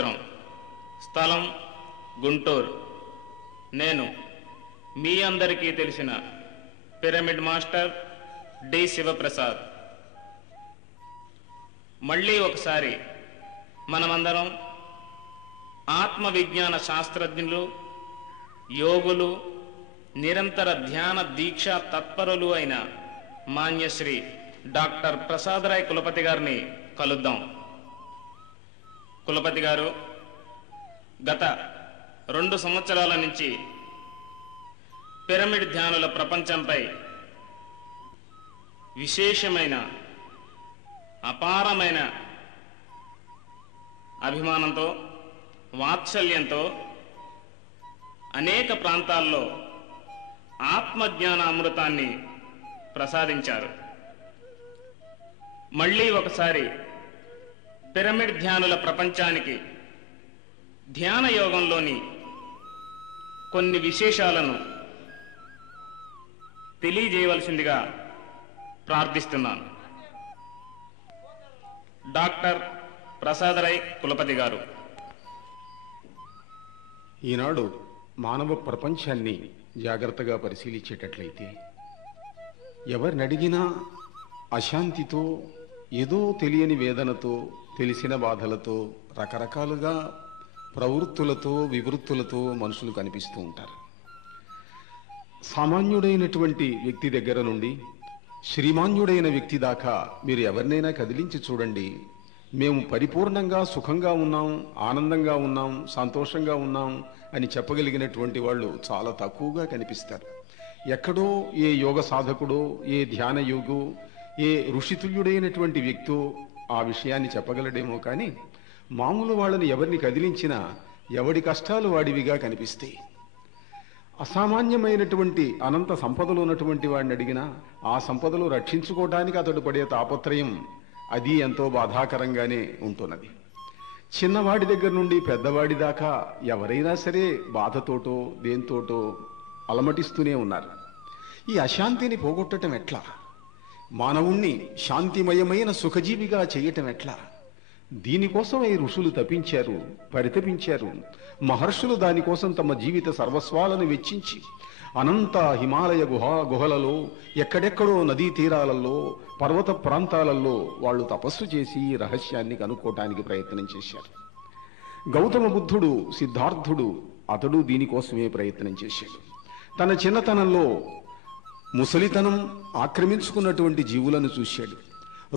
సంవత్సరం. స్థలం గుంటూరు. నేను మీ అందరికీ తెలిసిన పిరమిడ్ మాస్టర్ డి శివప్రసాద్. మళ్ళీ ఒకసారి మనమందరం ఆత్మ విజ్ఞాన శాస్త్రజ్ఞులు, యోగులు, నిరంతర ధ్యాన దీక్ష తత్పరులు అయిన మాన్యశ్రీ డాక్టర్ ప్రసాదరాయ్ కులపతి గారిని కలుద్దాం. కులపతి గారు గత 2 సంవత్సరాల నుంచి పిరమిడ్ ధ్యానుల ప్రపంచంపై విశేషమైన అపారమైన అభిమానంతో, వాత్సల్యంతో అనేక ప్రాంతాల్లో ఆత్మజ్ఞాన అమృతాన్ని ప్రసాదించారు. మళ్ళీ ఒకసారి పిరమిడ్ ధ్యానుల ప్రపంచానికి ధ్యాన యోగంలోని కొన్ని విశేషాలను తెలియజేయవలసిందిగా ప్రార్థిస్తున్నాను. డాక్టర్ ప్రసాదరాయ్ కులపతి గారు. ఈనాడు మానవ ప్రపంచాన్ని జాగ్రత్తగా పరిశీలించేటట్లయితే ఎవరిని అడిగినా అశాంతితో, ఏదో తెలియని వేదనతో, తెలిసిన బాధలతో, రకరకాలుగా ప్రవృత్తులతో, వివృత్తులతో మనుషులు కనిపిస్తూ ఉంటారు. సామాన్యుడైనటువంటి వ్యక్తి దగ్గర నుండి శ్రీమాన్యుడైన వ్యక్తి దాకా మీరు ఎవరినైనా కదిలించి చూడండి, మేము పరిపూర్ణంగా సుఖంగా ఉన్నాం, ఆనందంగా ఉన్నాం, సంతోషంగా ఉన్నాం అని చెప్పగలిగినటువంటి వాళ్ళు చాలా తక్కువగా కనిపిస్తారు. ఎక్కడో ఏ యోగ సాధకుడో, ఏ ధ్యాన యోగో, ఏ ఋషితుల్యుడైనటువంటి వ్యక్తో ఆ విషయాన్ని చెప్పగలడేమో కానీ మామూలు వాళ్ళని ఎవరిని కదిలించినా ఎవడి కష్టాలు వాడివిగా కనిపిస్తాయి. అసామాన్యమైనటువంటి అనంత సంపదలు ఉన్నటువంటి వాడిని అడిగినా ఆ సంపదలు రక్షించుకోవడానికి అతడు పడే తాపత్రయం అది ఎంతో బాధాకరంగానే ఉంటున్నది. చిన్నవాడి దగ్గర నుండి పెద్దవాడి దాకా ఎవరైనా సరే బాధతోటో దేంతోటో అలమటిస్తూనే ఉన్నారు. ఈ అశాంతిని పోగొట్టడం ఎట్లా? మానవుణ్ణి శాంతిమయమైన సుఖజీవిగా చేయటం ఎట్లా? దీనికోసం ఈ ఋషులు తపించారు, పరితపించారు. మహర్షులు దానికోసం తమ జీవిత సర్వస్వాలను వెచ్చించి అనంత హిమాలయ గుహలలో, ఎక్కడెక్కడో నదీ తీరాలలో, పర్వత ప్రాంతాలలో వాళ్ళు తపస్సు చేసి రహస్యాన్ని కనుక్కోవటానికి ప్రయత్నం చేశారు. గౌతమ బుద్ధుడు, సిద్ధార్థుడు అతడు దీనికోసమే ప్రయత్నం చేశాడు. తన చిన్నతనంలో ముసలితనం ఆక్రమించుకున్నటువంటి జీవులను చూశాడు,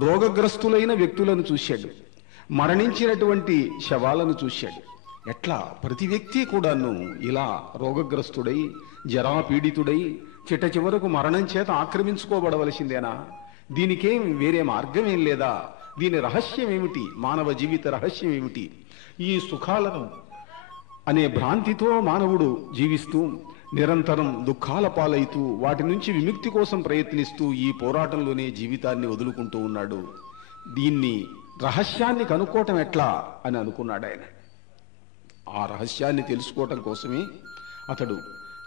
రోగగ్రస్తులైన వ్యక్తులను చూశాడు, మరణించినటువంటి శవాలను చూశాడు. ఎట్లా ప్రతి వ్యక్తి కూడాను ఇలా రోగగ్రస్తుడై, జరాపీడితుడై చిట్ట చివరకు మరణం చేత ఆక్రమించుకోబడవలసిందేనా? దీనికేం వేరే మార్గం ఏం లేదా? దీని రహస్యం ఏమిటి? మానవ జీవిత రహస్యం ఏమిటి? ఈ సుఖాలను అనే భ్రాంతితో మానవుడు జీవిస్తూ నిరంతరం దుఃఖాల పాలైతూ వాటి నుంచి విముక్తి కోసం ప్రయత్నిస్తూ ఈ పోరాటంలోనే జీవితాన్ని వదులుకుంటూ ఉన్నాడు. దీన్ని రహస్యాన్ని కనుక్కోవటం ఎట్లా అని అనుకున్నాడు ఆయన. ఆ రహస్యాన్ని తెలుసుకోవటం కోసమే అతడు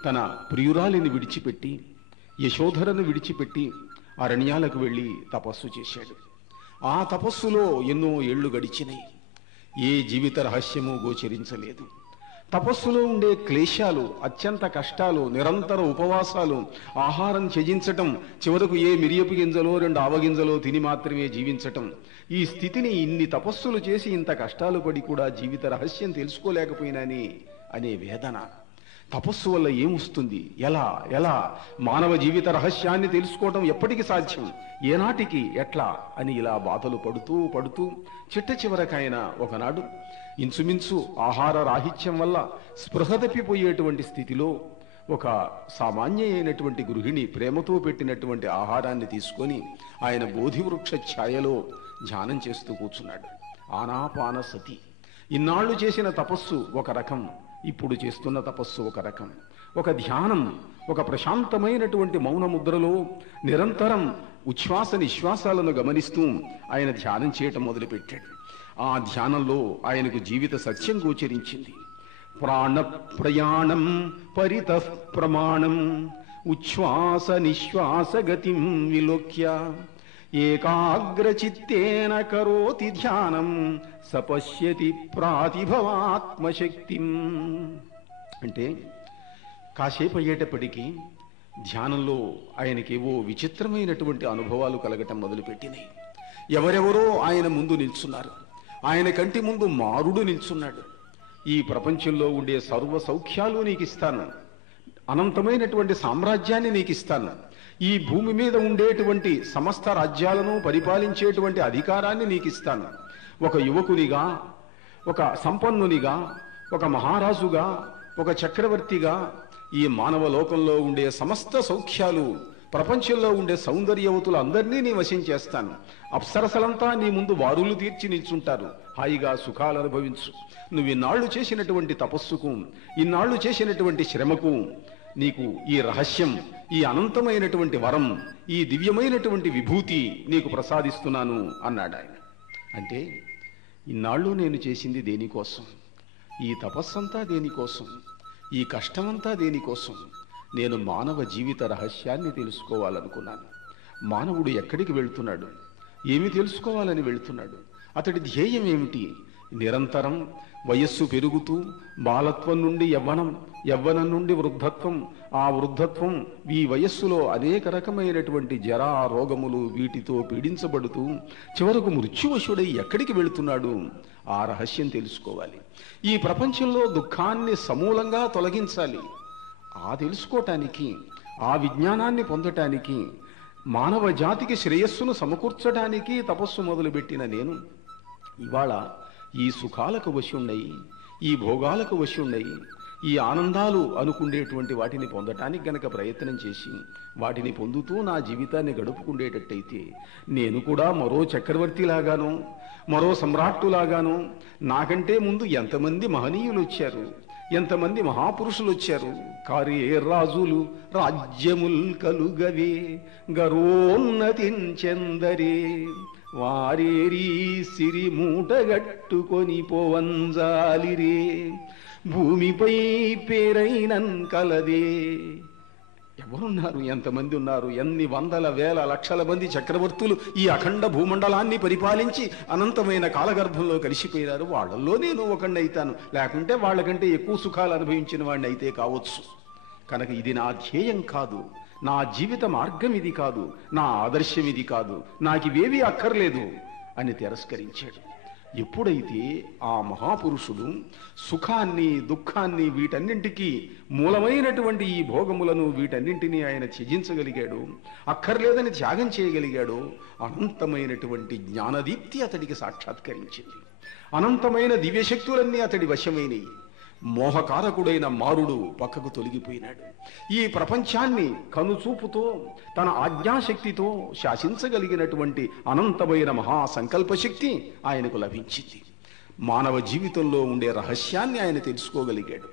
తన ప్రియురాలిని విడిచిపెట్టి, యశోధరను విడిచిపెట్టి అరణ్యాలకు వెళ్ళి తపస్సు చేశాడు. ఆ తపస్సులో ఎన్నో ఏళ్లు గడిచినాయి. ఏ జీవిత రహస్యమూ గోచరించలేదు. తపస్సులో ఉండే క్లేశాలు, అత్యంత కష్టాలు, నిరంతర ఉపవాసాలు, ఆహారం త్యజించటం, చివరకు ఏ మిరియపు గింజలో 2 ఆవగింజలో తిని మాత్రమే జీవించటం, ఈ స్థితిని ఇన్ని తపస్సులు చేసి ఇంత కష్టాలు పడి కూడా జీవిత రహస్యం తెలుసుకోలేకపోయినాని అనే వేదన. తపస్సు వల్ల ఏమొస్తుంది? ఎలా మానవ జీవిత రహస్యాన్ని తెలుసుకోవటం ఎప్పటికి సాధ్యం? ఏనాటికి? ఎట్లా అని ఇలా బాధలు పడుతూ చిట్ట చివరకైనా ఒకనాడు ఇంచుమించు ఆహార రాహిత్యం వల్ల స్పృహ తప్పిపోయేటువంటి స్థితిలో ఒక సామాన్య అయినటువంటి గృహిణి ప్రేమతో పెట్టినటువంటి ఆహారాన్ని తీసుకొని ఆయన బోధివృక్ష ఛాయలో ధ్యానం చేస్తూ కూర్చున్నాడు. ఆనాపాన సతి. ఇన్నాళ్లు చేసిన తపస్సు ఒక రకం, ఇప్పుడు చేస్తున్న తపస్సు ఒక రకం. ఒక ధ్యానం, ఒక ప్రశాంతమైనటువంటి మౌన ముద్రలో నిరంతరం ఉచ్ఛ్వాస నిశ్వాసాలను గమనిస్తూ ఆయన ధ్యానం చేయటం మొదలుపెట్టాడు. ఆ ధ్యానంలో ఆయనకు జీవిత సత్యం గోచరించింది. ప్రాణ ప్రయాణం పరితః ప్రమాణం ఉచ్ఛ్వాస నిశ్వాస గతిం విలోక్య ఏకాగ్రచిత్తేన కరోతి ధ్యానం సపశ్యతి ప్రాతిభవాత్మశక్తిం. అంటే కాసేపు అయ్యేటప్పటికీ ధ్యానంలో ఆయనకేవో విచిత్రమైనటువంటి అనుభవాలు కలగటం మొదలుపెట్టినాయి. ఎవరెవరో ఆయన ముందు నిల్చున్నారు. ఆయన కంటి ముందు మారుడు నిల్చున్నాడు. ఈ ప్రపంచంలో ఉండే సర్వ సౌఖ్యాలు నీకు ఇస్తాను, అనంతమైనటువంటి సామ్రాజ్యాన్ని నీకు ఇస్తాను, ఈ భూమి మీద ఉండేటువంటి సమస్త రాజ్యాలను పరిపాలించేటువంటి అధికారాన్ని నీకు ఇస్తాను, ఒక యువకునిగా, ఒక సంపన్నునిగా, ఒక మహారాజుగా, ఒక చక్రవర్తిగా ఈ మానవ లోకంలో ఉండే సమస్త సౌఖ్యాలు, ప్రపంచంలో ఉండే సౌందర్యవతులు అందరినీ నీ వశం చేస్తాను. అప్సరసలంతా నీ ముందు వారులు తీర్చి నిల్చుంటారు. హాయిగా సుఖాలు అనుభవించు. నువ్వు ఇన్నాళ్లు చేసినటువంటి తపస్సుకు, ఇన్నాళ్లు చేసినటువంటి శ్రమకు నీకు ఈ రహస్యం, ఈ అనంతమైనటువంటి వరం, ఈ దివ్యమైనటువంటి విభూతి నీకు ప్రసాదిస్తున్నాను అన్నాడు ఆయన. అంటే ఇన్నాళ్ళు నేను చేసింది దేనికోసం? ఈ తపస్సంతా దేనికోసం? ఈ కష్టమంతా దేనికోసం? నేను మానవ జీవిత రహస్యాన్ని తెలుసుకోవాలనుకున్నాను. మానవుడు ఎక్కడికి వెళ్తున్నాడు? ఏమి తెలుసుకోవాలని వెళ్తున్నాడు? అతడి ధ్యేయం ఏమిటి? నిరంతరం వయస్సు పెరుగుతూ బాలత్వం నుండి యవ్వనం, యవ్వనం నుండి వృద్ధత్వం, ఆ వృద్ధత్వం, ఈ వయస్సులో అనేక రకమైనటువంటి జరా రోగములు వీటితో పీడించబడుతూ చివరకు మృత్యువశుడై ఎక్కడికి వెళుతున్నాడు? ఆ రహస్యం తెలుసుకోవాలి. ఈ ప్రపంచంలో దుఃఖాన్ని సమూలంగా తొలగించాలి. ఆ తెలుసుకోవటానికి, ఆ విజ్ఞానాన్ని పొందటానికి, మానవ జాతికి శ్రేయస్సును సమకూర్చడానికి తపస్సు మొదలుపెట్టిన నేను ఇవాళ ఈ సుఖాలకు వశుండయి, ఈ భోగాలకు వశుండయి, ఈ ఆనందాలు అనుకుండేటువంటి వాటిని పొందటానికి గనక ప్రయత్నం చేసి వాటిని పొందుతూ నా జీవితాన్ని గడుపుకుండేటట్టయితే నేను కూడా మరో చక్రవర్తిలాగానో, మరో సమ్రాట్టులాగానో, నాకంటే ముందు ఎంతమంది మహనీయులు వచ్చారు, ఎంతమంది మహాపురుషులు వచ్చారు. కారే రాజులు రాజ్యముల్ కలుగవే గరోన్నతించెందరే, వారేరీ సిరి మూటగట్టుకొని పోవంజాలిరే, భూమిపై పేరైనన్ కలదే. ఎవరున్నారు? ఎంతమంది ఉన్నారు? ఎన్ని వందల వేల లక్షల మంది చక్రవర్తులు ఈ అఖండ భూమండలాన్ని పరిపాలించి అనంతమైన కాలగర్భంలో కలిసిపోయినారు. వాళ్ళల్లో నేను ఒకణ్ణైతాను, లేకుంటే వాళ్ళకంటే ఎక్కువ సుఖాలు అనుభవించిన వాడిని అయితే కావచ్చు. కనుక ఇది నా ధ్యేయం కాదు, నా జీవిత మార్గం ఇది కాదు, నా ఆదర్శం ఇది కాదు, నాకివేవీ అక్కర్లేదు అని తిరస్కరించాడు. ఎప్పుడైతే ఆ మహాపురుషుడు సుఖాన్ని, దుఃఖాన్ని, వీటన్నింటికీ మూలమైనటువంటి ఈ భోగములను వీటన్నింటినీ ఆయన త్యజించగలిగాడు, అక్కర్లేదని త్యాగం చేయగలిగాడు, అనంతమైనటువంటి జ్ఞానదీప్తి అతడికి సాక్షాత్కరించింది. అనంతమైన దివ్యశక్తులన్నీ అతడి వశమైనవి. మోహకారకుడైన మారుడు పక్కకు తొలగిపోయినాడు. ఈ ప్రపంచాన్ని కనుచూపుతో, తన ఆజ్ఞాశక్తితో శాసించగలిగినటువంటి అనంతమైన మహాసంకల్పశక్తి ఆయనకు లభించింది. మానవ జీవితంలో ఉండే రహస్యాన్ని ఆయన తెలుసుకోగలిగాడు.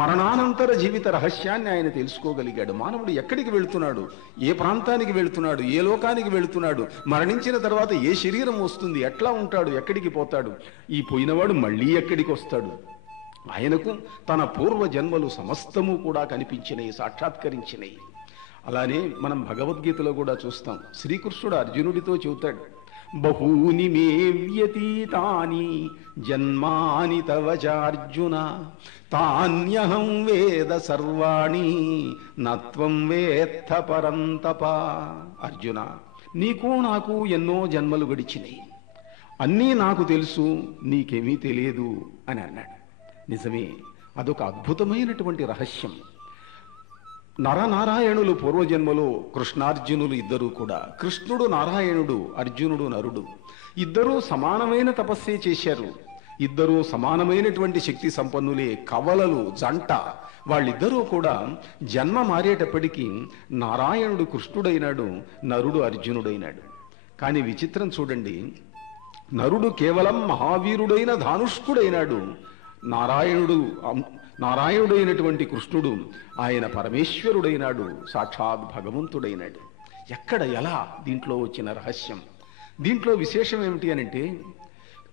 మరణానంతర జీవిత రహస్యాన్ని ఆయన తెలుసుకోగలిగాడు. మానవుడు ఎక్కడికి వెళుతున్నాడు, ఏ ప్రాంతానికి వెళుతున్నాడు, ఏ లోకానికి వెళుతున్నాడు, మరణించిన తర్వాత ఏ శరీరం వస్తుంది, ఎట్లా ఉంటాడు, ఎక్కడికి పోతాడు, ఈ పోయినవాడు మళ్ళీ ఎక్కడికి వస్తాడు. ఆయనకు తన పూర్వ జన్మలు సమస్తము కూడా కనిపించినవి, సాక్షాత్కరించినవి. అలానే మనం భగవద్గీతలో కూడా చూస్తాం. శ్రీకృష్ణుడు అర్జునుడితో చెబుతాడు, బహూని మే వ్యతీతాని జన్మాని తవ చార్జున తాన్యహం వేద సర్వాణి నత్వం వేత్త పరంతప. అర్జున, నీకు నాకు ఎన్నో జన్మలు గడిచినాయి, అన్నీ నాకు తెలుసు, నీకేమీ తెలియదు అని అన్నాడు. నిజమే, అదొక అద్భుతమైనటువంటి రహస్యం. నరనారాయణులు పూర్వజన్మలో కృష్ణార్జునులు ఇద్దరూ కూడా, కృష్ణుడు నారాయణుడు, అర్జునుడు నరుడు, ఇద్దరూ సమానమైన తపస్సే చేశారు. ఇద్దరూ సమానమైనటువంటి శక్తి సంపన్నులే, కవలలు, జంట. వాళ్ళిద్దరూ కూడా జన్మ మారేటప్పటికీ నారాయణుడు కృష్ణుడైనాడు, నరుడు అర్జునుడైనాడు. కానీ విచిత్రం చూడండి, నరుడు కేవలం మహావీరుడైన ధానుష్కుడైనాడు. నారాయణుడైనటువంటి కృష్ణుడు ఆయన పరమేశ్వరుడైనాడు, సాక్షాత్ భగవంతుడైనాడు. ఎక్కడ, ఎలా? దీంట్లో వచ్చిన రహస్యం, దీంట్లో విశేషం ఏమిటి అనంటే,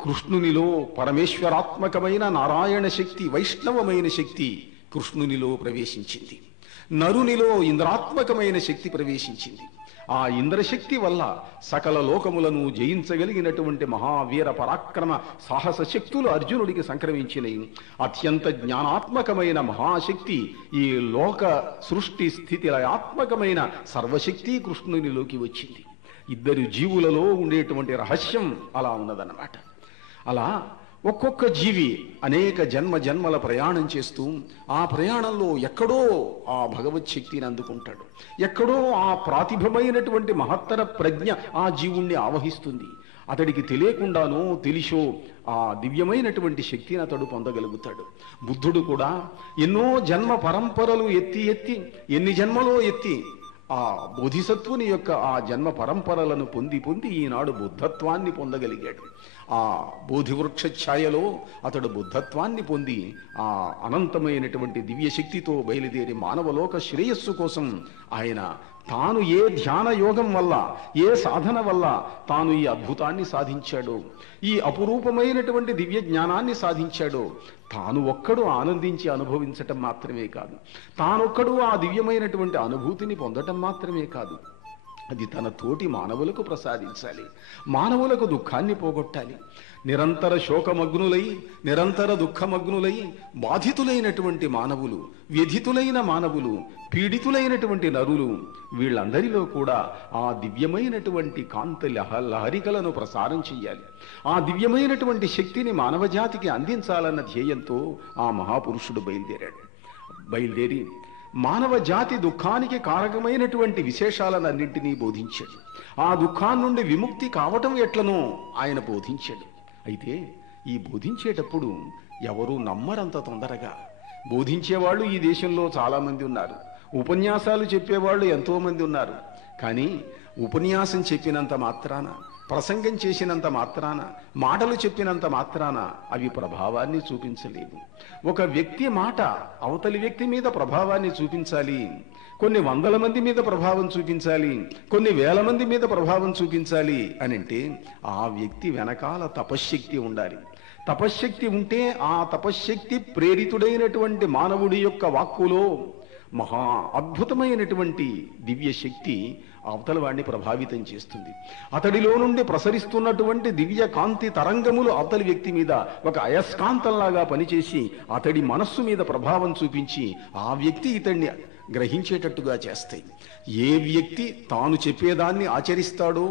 కృష్ణునిలో పరమేశ్వరాత్మకమైన నారాయణ శక్తి, వైష్ణవమైన శక్తి కృష్ణునిలో ప్రవేశించింది. నరునిలో ఇంద్రాత్మకమైన శక్తి ప్రవేశించింది. ఆ ఇంద్రశక్తి వల్ల సకల లోకములను జయించగలిగినటువంటి మహావీర పరాక్రమ సాహస శక్తులు అర్జునుడికి సంక్రమించినవి. అత్యంత జ్ఞానాత్మకమైన మహాశక్తి, ఈ లోక సృష్టి స్థితి లయాత్మకమైన సర్వశక్తి కృష్ణునిలోకి వచ్చింది. ఇద్దరు జీవులలో ఉండేటువంటి రహస్యం అలా ఉన్నదన్నమాట. అలా ఒక్కొక్క జీవి అనేక జన్మల ప్రయాణం చేస్తూ ఆ ప్రయాణంలో ఎక్కడో ఆ భగవత్ శక్తిని అందుకుంటాడు. ఎక్కడో ఆ ప్రాతిభమైనటువంటి మహత్తర ప్రజ్ఞ ఆ జీవుణ్ణి ఆవహిస్తుంది. అతడికి తెలియకుండానో తెలిసో ఆ దివ్యమైనటువంటి శక్తిని అతడు పొందగలుగుతాడు. బుద్ధుడు కూడా ఎన్నో జన్మ పరంపరలు ఎత్తి ఎన్ని జన్మలో ఎత్తి ఆ బోధిసత్వుని యొక్క ఆ జన్మ పరంపరలను పొంది ఈనాడు బుద్ధత్వాన్ని పొందగలిగాడు. ఆ బోధివృక్ష ఛాయలో అతడు బుద్ధత్వాన్ని పొంది ఆ అనంతమైనటువంటి దివ్యశక్తితో బయలుదేరి మానవలోక శ్రేయస్సు కోసం ఆయన తాను ఏ ధ్యాన యోగం వల్ల, ఏ సాధన వల్ల తాను ఈ అద్భుతాన్ని సాధించాడో, ఈ అపురూపమైనటువంటి దివ్య జ్ఞానాన్ని సాధించాడో, తాను ఒక్కడు ఆనందించి అనుభవించటం మాత్రమే కాదు, తానొక్కడు ఆ దివ్యమైనటువంటి అనుభూతిని పొందటం మాత్రమే కాదు, అది తన తోటి మానవులకు ప్రసాదించాలి. మానవులకు దుఃఖాన్ని పోగొట్టాలి. నిరంతర శోకమగ్నులై, నిరంతర దుఃఖమగ్నులై బాధితులైనటువంటి మానవులు, వ్యధితులైన మానవులు, పీడితులైనటువంటి నరులు, వీళ్ళందరిలో కూడా ఆ దివ్యమైనటువంటి కాంతి లహరికలను ప్రసారం చెయ్యాలి. ఆ దివ్యమైనటువంటి శక్తిని మానవజాతికి అందించాలన్న ధ్యేయంతో ఆ మహాపురుషుడు బయలుదేరి మానవ జాతి దుఃఖానికి కారకమైనటువంటి విశేషాలన్నింటినీ బోధించాడు. ఆ దుఃఖాన్ని నుండి విముక్తి కావటం ఎట్లనో ఆయన బోధించాడు. అయితే ఈ బోధించేటప్పుడు ఎవరూ నమ్మరంత తొందరగా. బోధించేవాళ్ళు ఈ దేశంలో చాలామంది ఉన్నారు, ఉపన్యాసాలు చెప్పేవాళ్ళు ఎంతోమంది ఉన్నారు. కానీ ఉపన్యాసం చెప్పినంత మాత్రాన, ప్రసంగం చేసినంత మాత్రాన, మాటలు చెప్పినంత మాత్రాన అవి ప్రభావాన్ని చూపించలేవు. ఒక వ్యక్తి మాట అవతలి వ్యక్తి మీద ప్రభావాన్ని చూపించాలి, కొన్ని వందల మంది మీద ప్రభావం చూపించాలి, కొన్ని వేల మంది మీద ప్రభావం చూపించాలి అని అంటే ఆ వ్యక్తి వెనకాల తపశ్శక్తి ఉండాలి. తపశ్శక్తి ఉంటే ఆ తపశ్శక్తి ప్రేరితుడైనటువంటి మానవుడి యొక్క వాక్కులో మహా అద్భుతమైనటువంటి దివ్య శక్తి అవతల వాడిని ప్రభావితం చేస్తుంది. అతడిలో నుండి ప్రసరిస్తున్నటువంటి దివ్య కాంతి తరంగములు అవతలి వ్యక్తి మీద ఒక అయస్కాంతంలాగా పనిచేసి అతడి మనస్సు మీద ప్రభావం చూపించి ఆ వ్యక్తి ఇతడిని గ్రహించేటట్టుగా చేస్తాయి. ఏ వ్యక్తి తాను చెప్పేదాన్ని ఆచరిస్తాడో,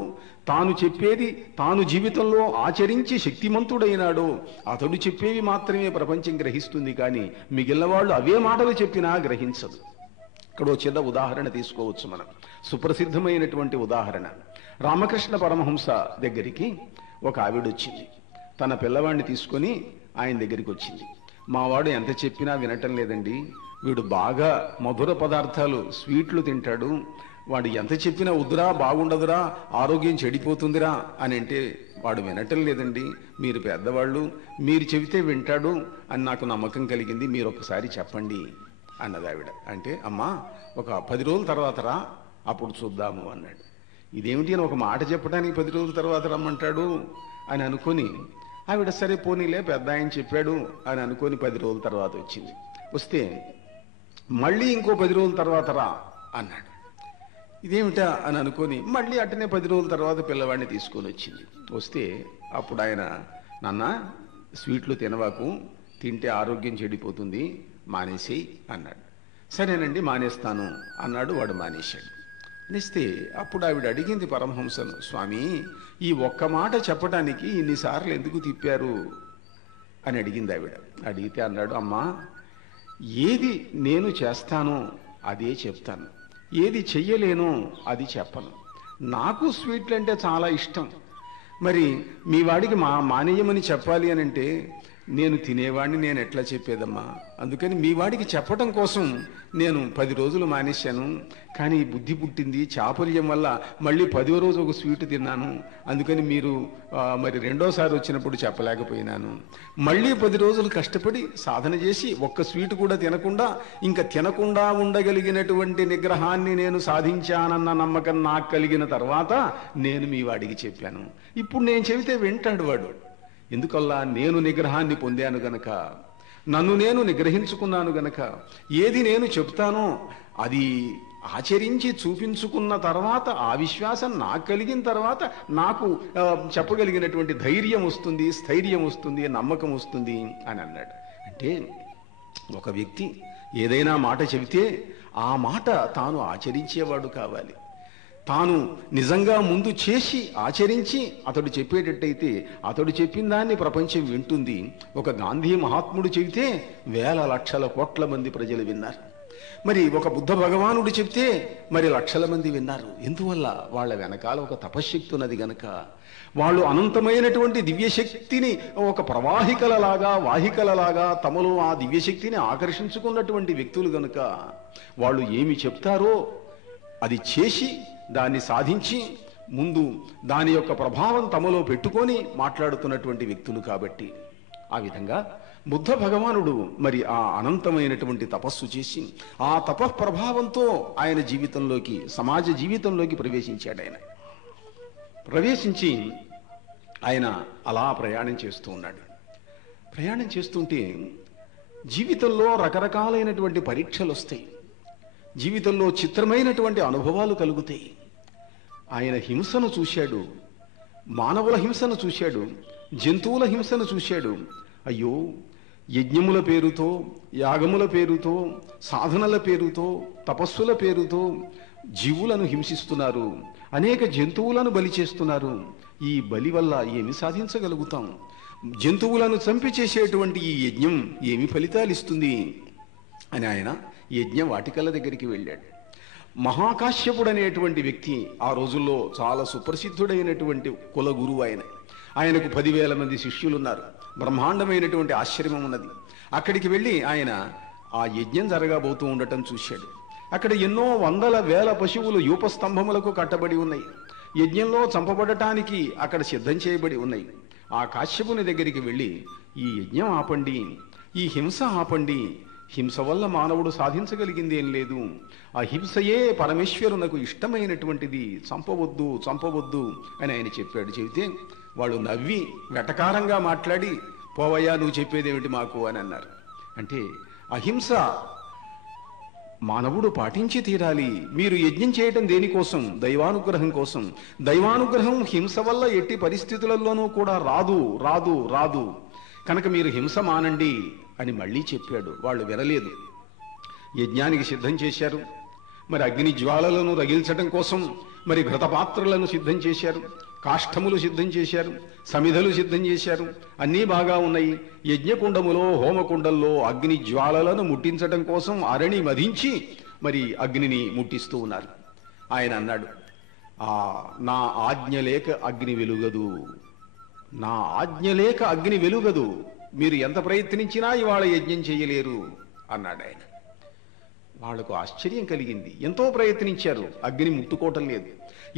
తాను చెప్పేది తాను జీవితంలో ఆచరించి శక్తిమంతుడైనాడో అతడు చెప్పేవి మాత్రమే ప్రపంచం గ్రహిస్తుంది. కానీ మిగిలిన వాళ్ళు అవే మాటలు చెప్పినా గ్రహించదు. ఇక్కడ చిన్న ఉదాహరణ తీసుకోవచ్చు మనం. సుప్రసిద్ధమైనటువంటి ఉదాహరణ, రామకృష్ణ పరమహంస దగ్గరికి ఒక ఆవిడ వచ్చింది. తన పిల్లవాడిని తీసుకొని ఆయన దగ్గరికి వచ్చింది. మావాడు ఎంత చెప్పినా వినటం లేదండి, వీడు బాగా మధుర పదార్థాలు స్వీట్లు తింటాడు, వాడు ఎంత చెప్పినా వద్దురా, బాగుండదురా, ఆరోగ్యం చెడిపోతుందిరా అని అంటే వాడు వినటం లేదండి, మీరు పెద్దవాళ్ళు, మీరు చెబితే వింటాడు అని నాకు నమ్మకం కలిగింది, మీరు ఒకసారి చెప్పండి అన్నది ఆవిడ. అంటే అమ్మా ఒక 10 రోజుల తర్వాత రా, అప్పుడు చూద్దాము అన్నాడు. ఇదేమిటి అని ఒక మాట చెప్పడానికి 10 రోజుల తర్వాత రమ్మంటాడు అని అనుకొని ఆవిడ సరే పోనీలే పెద్ద ఆయన చెప్పాడు అని అనుకొని 10 రోజుల తర్వాత వచ్చింది. వస్తే మళ్ళీ ఇంకో 10 రోజుల తర్వాత రా అన్నాడు. ఇదేమిటా అని అనుకొని మళ్ళీ అట్టనే 10 రోజుల తర్వాత పిల్లవాడిని తీసుకొని వచ్చింది. వస్తే అప్పుడు ఆయన, నాన్న స్వీట్లు తినవాకు, తింటే ఆరోగ్యం చెడిపోతుంది, మానేసి అన్నాడు. సరేనండి మానేస్తాను అన్నాడు. వాడు మానేశాడు. అనేస్తే అప్పుడు ఆవిడ అడిగింది పరమహంసను, స్వామి ఈ ఒక్క మాట చెప్పడానికి ఇన్నిసార్లు ఎందుకు తిప్పారు అని అడిగింది ఆవిడ. అడిగితే అన్నాడు, అమ్మా ఏది నేను చేస్తానో అదే చెప్తాను, ఏది చెయ్యలేనో అది చెప్పను. నాకు స్వీట్లు అంటే చాలా ఇష్టం, మరి మీ వాడికి మానేయమని చెప్పాలి అని అంటే నేను తినేవాడిని నేను ఎట్లా చెప్పేదమ్మా, అందుకని మీ వాడికి చెప్పటం కోసం నేను 10 రోజులు మానేశాను. కానీ బుద్ధి పుట్టింది, చాపల్యం వల్ల మళ్ళీ 10వ రోజు ఒక స్వీట్ తిన్నాను, అందుకని మీరు మరి రెండోసారి వచ్చినప్పుడు చెప్పలేకపోయినాను. మళ్ళీ 10 రోజులు కష్టపడి సాధన చేసి ఒక్క స్వీట్ కూడా తినకుండా ఇంకా తినకుండా ఉండగలిగినటువంటి నిగ్రహాన్ని నేను సాధించానన్న నమ్మకం నాకు కలిగిన తర్వాత నేను మీ వాడికి చెప్పాను. ఇప్పుడు నేను చెబితే వింటాడు వాడు. ఎందుకల్లా నేను నిగ్రహాన్ని పొందాను గనక, నన్ను నేను నిగ్రహించుకున్నాను గనక, ఏది నేను చెప్తానో అది ఆచరించి చూపించుకున్న తర్వాత ఆ విశ్వాసం నాకు కలిగిన తర్వాత నాకు చెప్పగలిగినటువంటి ధైర్యం వస్తుంది, స్థైర్యం వస్తుంది, నమ్మకం వస్తుంది అని అన్నాడు. అంటే ఒక వ్యక్తి ఏదైనా మాట చెబితే ఆ మాట తాను ఆచరించేవాడు కావాలి. తాను నిజంగా ముందు చేసి ఆచరించి అతడు చెప్పేటట్టయితే అతడు చెప్పిన దాన్ని ప్రపంచం వింటుంది. ఒక గాంధీ మహాత్ముడు చెబితే వేల లక్షల కోట్ల మంది ప్రజలు విన్నారు. మరి ఒక బుద్ధ భగవానుడు చెప్తే మరి లక్షల మంది విన్నారు. ఎందువల్ల? వాళ్ళ వెనకాల ఒక తపశ్శక్తి ఉన్నది గనక. వాళ్ళు అనంతమైనటువంటి దివ్యశక్తిని ఒక ప్రవాహికలలాగా, వాహికలలాగా తమలో ఆ దివ్యశక్తిని ఆకర్షించుకున్నటువంటి వ్యక్తులు గనుక వాళ్ళు ఏమి చెప్తారో అది చేసి దాన్ని సాధించి ముందు దాని యొక్క ప్రభావం తమలో పెట్టుకొని మాట్లాడుతున్నటువంటి వ్యక్తులు కాబట్టి ఆ విధంగా బుద్ధ భగవానుడు మరి ఆ అనంతమైనటువంటి తపస్సు చేసి ఆ తపఃప్రభావంతో ఆయన జీవితంలోకి, సమాజ జీవితంలోకి ప్రవేశించాడు. ఆయన ప్రవేశించి ఆయన అలా ప్రయాణం చేస్తూ ఉన్నాడు. ప్రయాణం చేస్తుంటే జీవితంలో రకరకాలైనటువంటి పరీక్షలు వస్తాయి, జీవితంలో చిత్రమైనటువంటి అనుభవాలు కలుగుతాయి. ఆయన హింసను చూశాడు, మానవుల హింసను చూశాడు, జంతువుల హింసను చూశాడు. అయ్యో, యజ్ఞముల పేరుతో, యాగముల పేరుతో, సాధనల పేరుతో, తపస్సుల పేరుతో జీవులను హింసిస్తున్నారు, అనేక జంతువులను బలి చేస్తున్నారు. ఈ బలి వల్ల ఏమి సాధించగలుగుతాం? జంతువులను చంపి చేసేటువంటి ఈ యజ్ఞం ఏమి ఫలితాలు ఇస్తుంది అని ఆయన యజ్ఞ వాటికల దగ్గరికి వెళ్ళాడు. మహాకాశ్యపుడు అనేటువంటి వ్యక్తి ఆ రోజుల్లో చాలా సుప్రసిద్ధుడైనటువంటి కుల గురువు ఆయన. ఆయనకు 10,000 మంది శిష్యులున్నారు. బ్రహ్మాండమైనటువంటి ఆశ్రమం ఉన్నది. అక్కడికి వెళ్ళి ఆయన ఆ యజ్ఞం జరగబోతూ ఉండటం చూశాడు. అక్కడ ఎన్నో వందల వేల పశువులు యూపస్తంభములకు కట్టబడి ఉన్నాయి. యజ్ఞంలో చంపబడటానికి అక్కడ సిద్ధం చేయబడి ఉన్నాయి. ఆ కాశ్యపుని దగ్గరికి వెళ్ళి ఈ యజ్ఞం ఆపండి, ఈ హింస ఆపండి, హింస వల్ల మానవుడు సాధించగలిగింది ఏం లేదు, ఆ హింసయే పరమేశ్వరునకు ఇష్టమైనటువంటిది, చంపవద్దు చంపవద్దు అని ఆయన చెప్పాడు. చెబితే వాళ్ళు నవ్వి వెటకారంగా మాట్లాడి పోవయ్యా నువ్వు చెప్పేదేమిటి మాకు అని అన్నారు. అంటే అహింస మానవుడు పాటించి తీరాలి. మీరు యజ్ఞం చేయటం దేనికోసం? దైవానుగ్రహం కోసం. దైవానుగ్రహం హింస వల్ల ఎట్టి పరిస్థితులలోనూ కూడా రాదు రాదు రాదు కనుక మీరు హింస మానండి అని మళ్ళీ చెప్పాడు. వాళ్ళు వినలేదు. యజ్ఞానికి సిద్ధం చేశారు. మరి అగ్ని జ్వాలలను రగిల్చడం కోసం మరి ఘృతపాత్రలను సిద్ధం చేశారు, కాష్టములు సిద్ధం చేశారు, సమిధలు సిద్ధం చేశారు. అన్నీ బాగా ఉన్నాయి. యజ్ఞకుండములో, హోమకుండంలో అగ్ని జ్వాలలను ముట్టించడం కోసం అరణి మధించి మరి అగ్నిని ముట్టిస్తూ ఉన్నారు. ఆయన అన్నాడు, నా ఆజ్ఞ లేక అగ్ని వెలుగదు, నా ఆజ్ఞ లేక అగ్ని వెలుగదు, మీరు ఎంత ప్రయత్నించినా ఇవాళ యజ్ఞం చేయలేరు అన్నాడు ఆయన. వాళ్లకు ఆశ్చర్యం కలిగింది. ఎంతో ప్రయత్నించారు, అగ్ని ముట్టుకోవటం లేదు.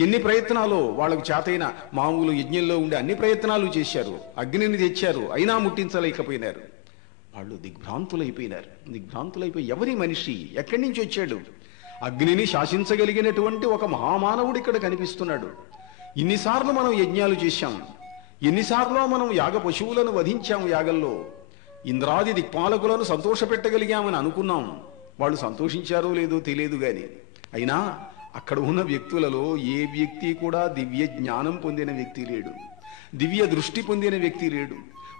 ఎన్ని ప్రయత్నాలు వాళ్లకు చేతైన మామూలు యజ్ఞంలో ఉండే అన్ని ప్రయత్నాలు చేశారు, అగ్నిని తెచ్చారు, అయినా ముట్టించలేకపోయినారు. వాళ్ళు దిగ్భ్రాంతులైపోయినారు. దిగ్భ్రాంతులైపోయి ఎవరి మనిషి, ఎక్కడి నుంచి వచ్చాడు? అగ్నిని శాసించగలిగినటువంటి ఒక మహామానవుడు ఇక్కడ కనిపిస్తున్నాడు. ఇన్నిసార్లు మనం యజ్ఞాలు చేశాం, ఎన్నిసార్లు మనం యాగ పశువులను వధించాం, యాగంలో ఇంద్రాది దిక్పాలకులను సంతోషపెట్టగలిగామని అనుకున్నాం. వాళ్ళు సంతోషించారో లేదో తెలియదు గాని అయినా అక్కడ ఉన్న వ్యక్తులలో ఏ వ్యక్తి కూడా దివ్య జ్ఞానం పొందిన వ్యక్తి లేడు, దివ్య దృష్టి పొందిన వ్యక్తి లేడు,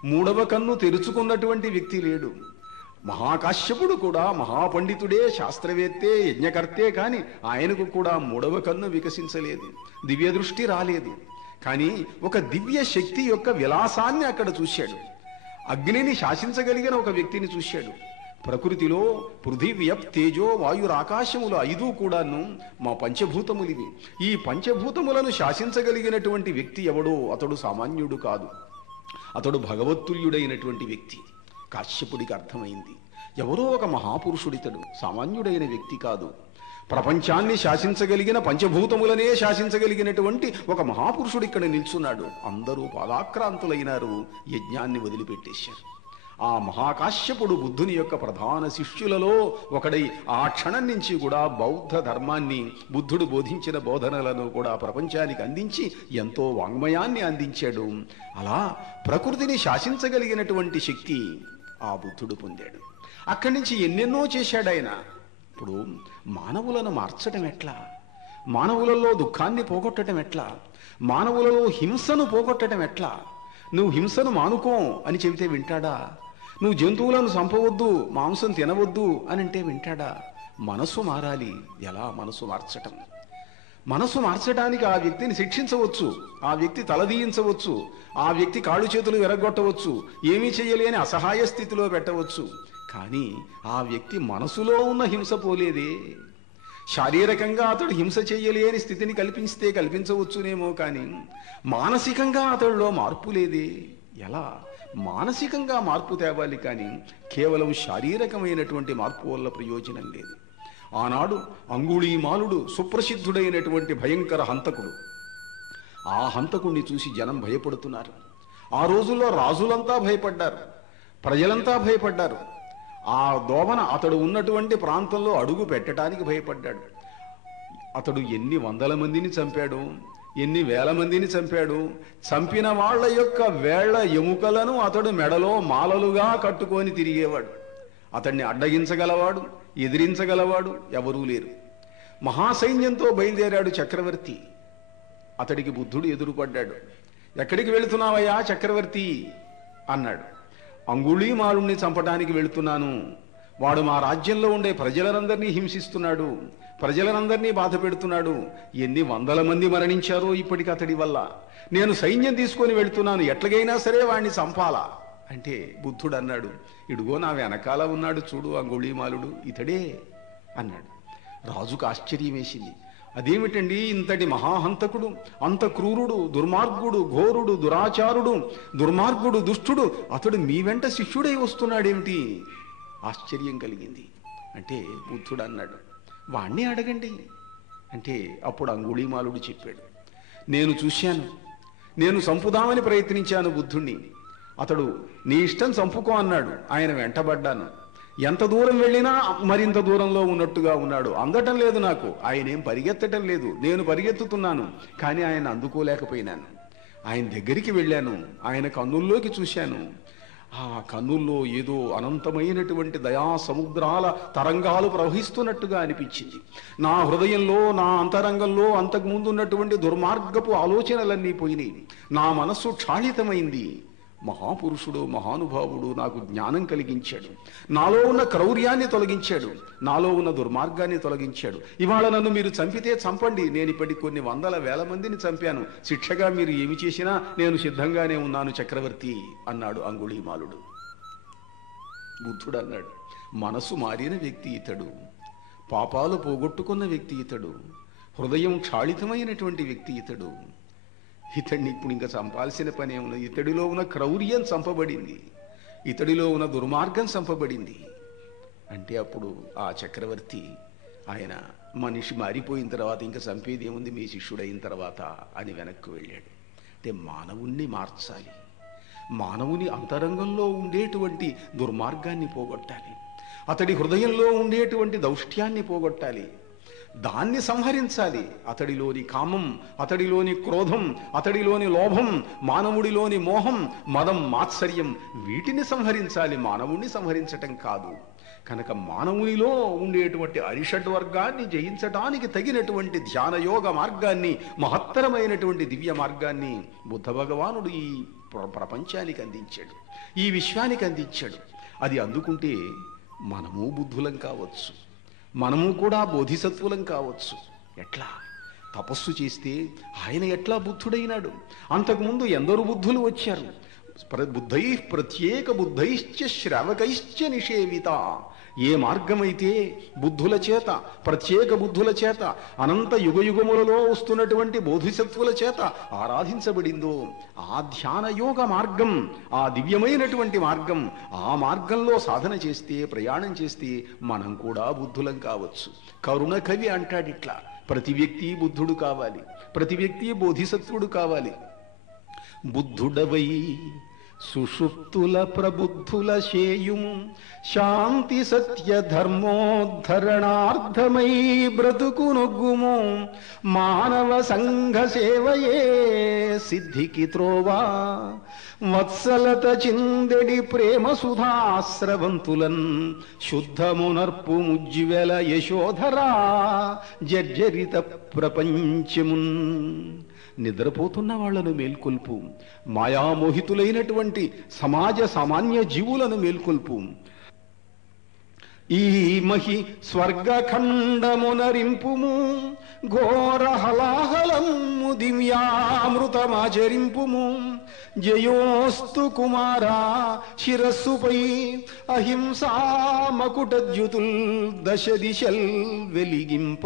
మూడవ కన్ను తెరుచుకున్నటువంటి వ్యక్తి లేడు. మహాకాశ్యపుడు కూడా మహాపండితుడే, శాస్త్రవేత్తే, యజ్ఞకర్తే, కానీ ఆయనకు కూడా మూడవ కన్ను వికసించలేదు, దివ్య దృష్టి రాలేదు. కానీ ఒక దివ్య శక్తి యొక్క విలాసాన్ని అక్కడ చూశాడు. అగ్నిని శాసించగలిగిన ఒక వ్యక్తిని చూశాడు. ప్రకృతిలో పృథివ్యప్ తేజో వాయురాకాశములు 5 కూడాను మా పంచభూతములివి. ఈ పంచభూతములను శాసించగలిగినటువంటి వ్యక్తి ఎవడో అతడు సామాన్యుడు కాదు, అతడు భగవత్తుల్యుడైనటువంటి వ్యక్తి. కాశ్యపుడికి అర్థమైంది, ఎవరో ఒక మహాపురుషుడితడు, సామాన్యుడైన వ్యక్తి కాదు. ప్రపంచాన్ని శాసించగలిగిన, పంచభూతములనే శాసించగలిగినటువంటి ఒక మహాపురుషుడు ఇక్కడ నిల్చున్నాడు. అందరూ పాదాక్రాంతులైనారు, యజ్ఞాన్ని వదిలిపెట్టేశారు. ఆ మహాకాశ్యపుడు బుద్ధుని యొక్క ప్రధాన శిష్యులలో ఒకడై ఆ క్షణం నుంచి కూడా బౌద్ధ ధర్మాన్ని, బుద్ధుడు బోధించిన బోధనలను కూడా ప్రపంచానికి అందించి ఎంతో వాంగ్మయాన్ని అందించాడు. అలా ప్రకృతిని శాసించగలిగినటువంటి శక్తి ఆ బుద్ధుడు పొందాడు. అక్కడి నుంచి ఎన్నెన్నో చేశాడు ఆయన. ఇప్పుడు మానవులను మార్చటం ఎట్లా, మానవులలో దుఃఖాన్ని పోగొట్టడం ఎట్లా, మానవులలో హింసను పోగొట్టడం ఎట్లా? నువ్వు హింసను మానుకో అని చెబితే వింటాడా? నువ్వు జంతువులను చంపవద్దు, మాంసం తినవద్దు అని అంటే వింటాడా? మనసు మారాలి. ఎలా మనసు మార్చటం? మనసు మార్చడానికి ఆ వ్యక్తిని శిక్షించవచ్చు, ఆ వ్యక్తి తలదీయించవచ్చు, ఆ వ్యక్తి కాళ్ళు చేతులు విరగొట్టవచ్చు, ఏమీ చేయలేని అసహాయ స్థితిలో పెట్టవచ్చు. కానీ ఆ వ్యక్తి మనసులో ఉన్న హింస పోలేదే. శారీరకంగా అతడు హింస చెయ్యలేని స్థితిని కల్పిస్తే కల్పించవచ్చునేమో, కానీ మానసికంగా అతడిలో మార్పు లేదే. ఎలా? మానసికంగా మార్పు తేవాలి, కానీ కేవలం శారీరకమైనటువంటి మార్పు వల్ల ప్రయోజనం లేదు. ఆనాడు అంగుళీమాలుడు సుప్రసిద్ధుడైనటువంటి భయంకర హంతకుడు. ఆ హంతకుడిని చూసి జనం భయపడుతున్నారు. ఆ రోజుల్లో రాజులంతా భయపడ్డారు, ప్రజలంతా భయపడ్డారు. ఆ దోవన అతడు ఉన్నటువంటి ప్రాంతంలో అడుగు పెట్టడానికి భయపడ్డాడు. అతడు ఎన్ని వందల మందిని చంపాడు, ఎన్ని వేల మందిని చంపాడు. చంపిన వాళ్ళ యొక్క వేళ్ల ఎముకలను అతడు మెడలో మాలలుగా కట్టుకొని తిరిగేవాడు. అతన్ని అడ్డగించగలవాడు, ఎదిరించగలవాడు ఎవరూ లేరు. మహాసైన్యంతో బయలుదేరాడు చక్రవర్తి. అతడికి బుద్ధుడు ఎదురుపడ్డాడు. ఎక్కడికి వెళుతున్నావయ్యా చక్రవర్తి అన్నాడు. అంగుళీమాలుణ్ణి చంపడానికి వెళుతున్నాను. వాడు మా రాజ్యంలో ఉండే ప్రజలందరినీ హింసిస్తున్నాడు, ప్రజలందరినీ బాధ పెడుతున్నాడు. ఎన్ని వందల మంది మరణించారో ఇప్పటికి అతడి వల్ల. నేను సైన్యం తీసుకొని వెళుతున్నాను, ఎట్లాగైనా సరే వాడిని చంపాలా అంటే బుద్ధుడు అన్నాడు, ఇడుగో నా వెనకాల ఉన్నాడు చూడు అంగుళీమాలుడు, ఇతడే అన్నాడు. రాజుకు ఆశ్చర్యం వేసింది. అదేమిటండి, ఇంతటి మహాహంతకుడు, అంత క్రూరుడు, దుర్మార్గుడు, ఘోరుడు, దురాచారుడు, దుర్మార్గుడు, దుష్టుడు అతడు మీ వెంట శిష్యుడై వస్తున్నాడేమిటి? ఆశ్చర్యం కలిగింది. అంటే బుద్ధుడు అన్నాడు, వాణ్ణి అడగండి అంటే అప్పుడు అంగుళీమాలుడు చెప్పాడు, నేను చూశాను, నేను చంపుదామని ప్రయత్నించాను బుద్ధుణ్ణి. అతడు నీ ఇష్టం చంపుకో అన్నాడు. ఆయన వెంటబడ్డాను. ఎంత దూరం వెళ్ళినా మరింత దూరంలో ఉన్నట్టుగా ఉన్నాడు. అందటం లేదు నాకు. ఆయన ఏం పరిగెత్తటం లేదు, నేను పరిగెత్తుతున్నాను, కానీ ఆయన అందుకోలేకపోయినాను. ఆయన దగ్గరికి వెళ్ళాను, ఆయన కన్నుల్లోకి చూశాను. ఆ కన్నుల్లో ఏదో అనంతమైనటువంటి దయా సముద్రాల తరంగాలు ప్రవహిస్తున్నట్టుగా అనిపించింది. నా హృదయంలో, నా అంతరంగంలో అంతకుముందు ఉన్నటువంటి దుర్మార్గపు ఆలోచనలన్నీ పోయినాయి. నా మనస్సు క్షాళితమైంది. మహాపురుషుడు, మహానుభావుడు నాకు జ్ఞానం కలిగించాడు, నాలో ఉన్న క్రౌర్యాన్ని తొలగించాడు, నాలో ఉన్న దుర్మార్గాన్ని తొలగించాడు. ఇవాళ నన్ను మీరు చంపితే చంపండి, నేను ఇప్పటికి కొన్ని వందల వేల మందిని చంపాను, శిక్షగా మీరు ఏమి చేసినా నేను సిద్ధంగానే ఉన్నాను చక్రవర్తి అన్నాడు అంగుళీమాలుడు. బుద్ధుడు అన్నాడు, మనసు మారిన వ్యక్తి ఇతడు, పాపాలు పోగొట్టుకున్న వ్యక్తి ఇతడు, హృదయం క్షాళితమైనటువంటి వ్యక్తి ఇతడు. ఇతడిని ఇప్పుడు ఇంకా చంపాల్సిన పని ఏమున్నది? ఇతడిలో ఉన్న క్రౌర్యం చంపబడింది, ఇతడిలో ఉన్న దుర్మార్గం చంపబడింది అంటే అప్పుడు ఆ చక్రవర్తి ఆయన మనిషి మారిపోయిన తర్వాత ఇంకా చంపేది ఏముంది మీ శిష్యుడైన తర్వాత అని వెనక్కి వెళ్ళాడు. అంటే మానవుణ్ణి మార్చాలి, మానవుని అంతరంగంలో ఉండేటువంటి దుర్మార్గాన్ని పోగొట్టాలి, అతడి హృదయంలో ఉండేటువంటి దౌష్ట్యాన్ని పోగొట్టాలి, దాన్ని సంహరించాలి. అతడిలోని కామం, అతడిలోని క్రోధం, అతడిలోని లోభం, మానవుడిలోని మోహం, మదం, మాత్సర్యం, వీటిని సంహరించాలి, మానవుణ్ణి సంహరించటం కాదు. కనుక మానవునిలో ఉండేటువంటి అరిషడ్ వర్గాన్ని జయించటానికి తగినటువంటి ధ్యానయోగ మార్గాన్ని, మహత్తరమైనటువంటి దివ్య మార్గాన్ని బుద్ధ భగవానుడు ఈ ప్రపంచానికి అందించాడు, ఈ విశ్వానికి అందించాడు. అది అందుకుంటే మనము బుద్ధులం కావచ్చు, మనము కూడా బోధిసత్వులం కావచ్చు. ఎట్లా? తపస్సు చేస్తే ఆయన ఎట్లా బుద్ధుడైనాడు? అంతకుముందు ఎందరు బుద్ధులు వచ్చారు. బుద్ధై ప్రత్యేక బుద్ధైశ్చ శ్రావకైశ్చ నిషేవిత. ఏ మార్గమైతే బుద్ధుల చేత, ప్రత్యేక బుద్ధుల చేత, అనంత యుగయుగములలో వస్తున్నటువంటి బోధిసత్వుల చేత ఆరాధించబడిందో ఆ ధ్యానయోగ మార్గం, ఆ దివ్యమైనటువంటి మార్గం, ఆ మార్గంలో సాధన చేస్తే, ప్రయాణం చేస్తే మనం కూడా బుద్ధులం కావచ్చు. కరుణ కవి అంటాడిట్లా, ప్రతి వ్యక్తి బుద్ధుడు కావాలి, ప్రతి వ్యక్తి బోధిసత్వుడు కావాలి. బుద్ధుడవై సుషుప్తుల ప్రబుద్ధుల శేయుము శాంతి సత్య ధర్మోద్ధరణార్థమై బ్రతుకునొగ్గుము మానవ సంఘ సేవయే సిద్ధికి త్రోవా వత్సలత చిందెడి ప్రేమ సుధాస్రవంతులన్ శుద్ధమునర్పు ముజ్జివెల యశోధరా జర్జరిత ప్రపంచమున్. నిద్రపోతున్న వాళ్లను మేల్కొల్పు, మాయామోహితులైనటువంటి సమాజ సామాన్య జీవులను మేల్కొల్పు. ఈ మహి స్వర్గఖండమునరింపుము ఘోర హలాహలము దివ్యామృతమాచరింపుము. జయోస్తు కుమారా శిరస్సుపై అహింసా మకుటద్యుతుల్ దశ దిశల్ వెలిగింప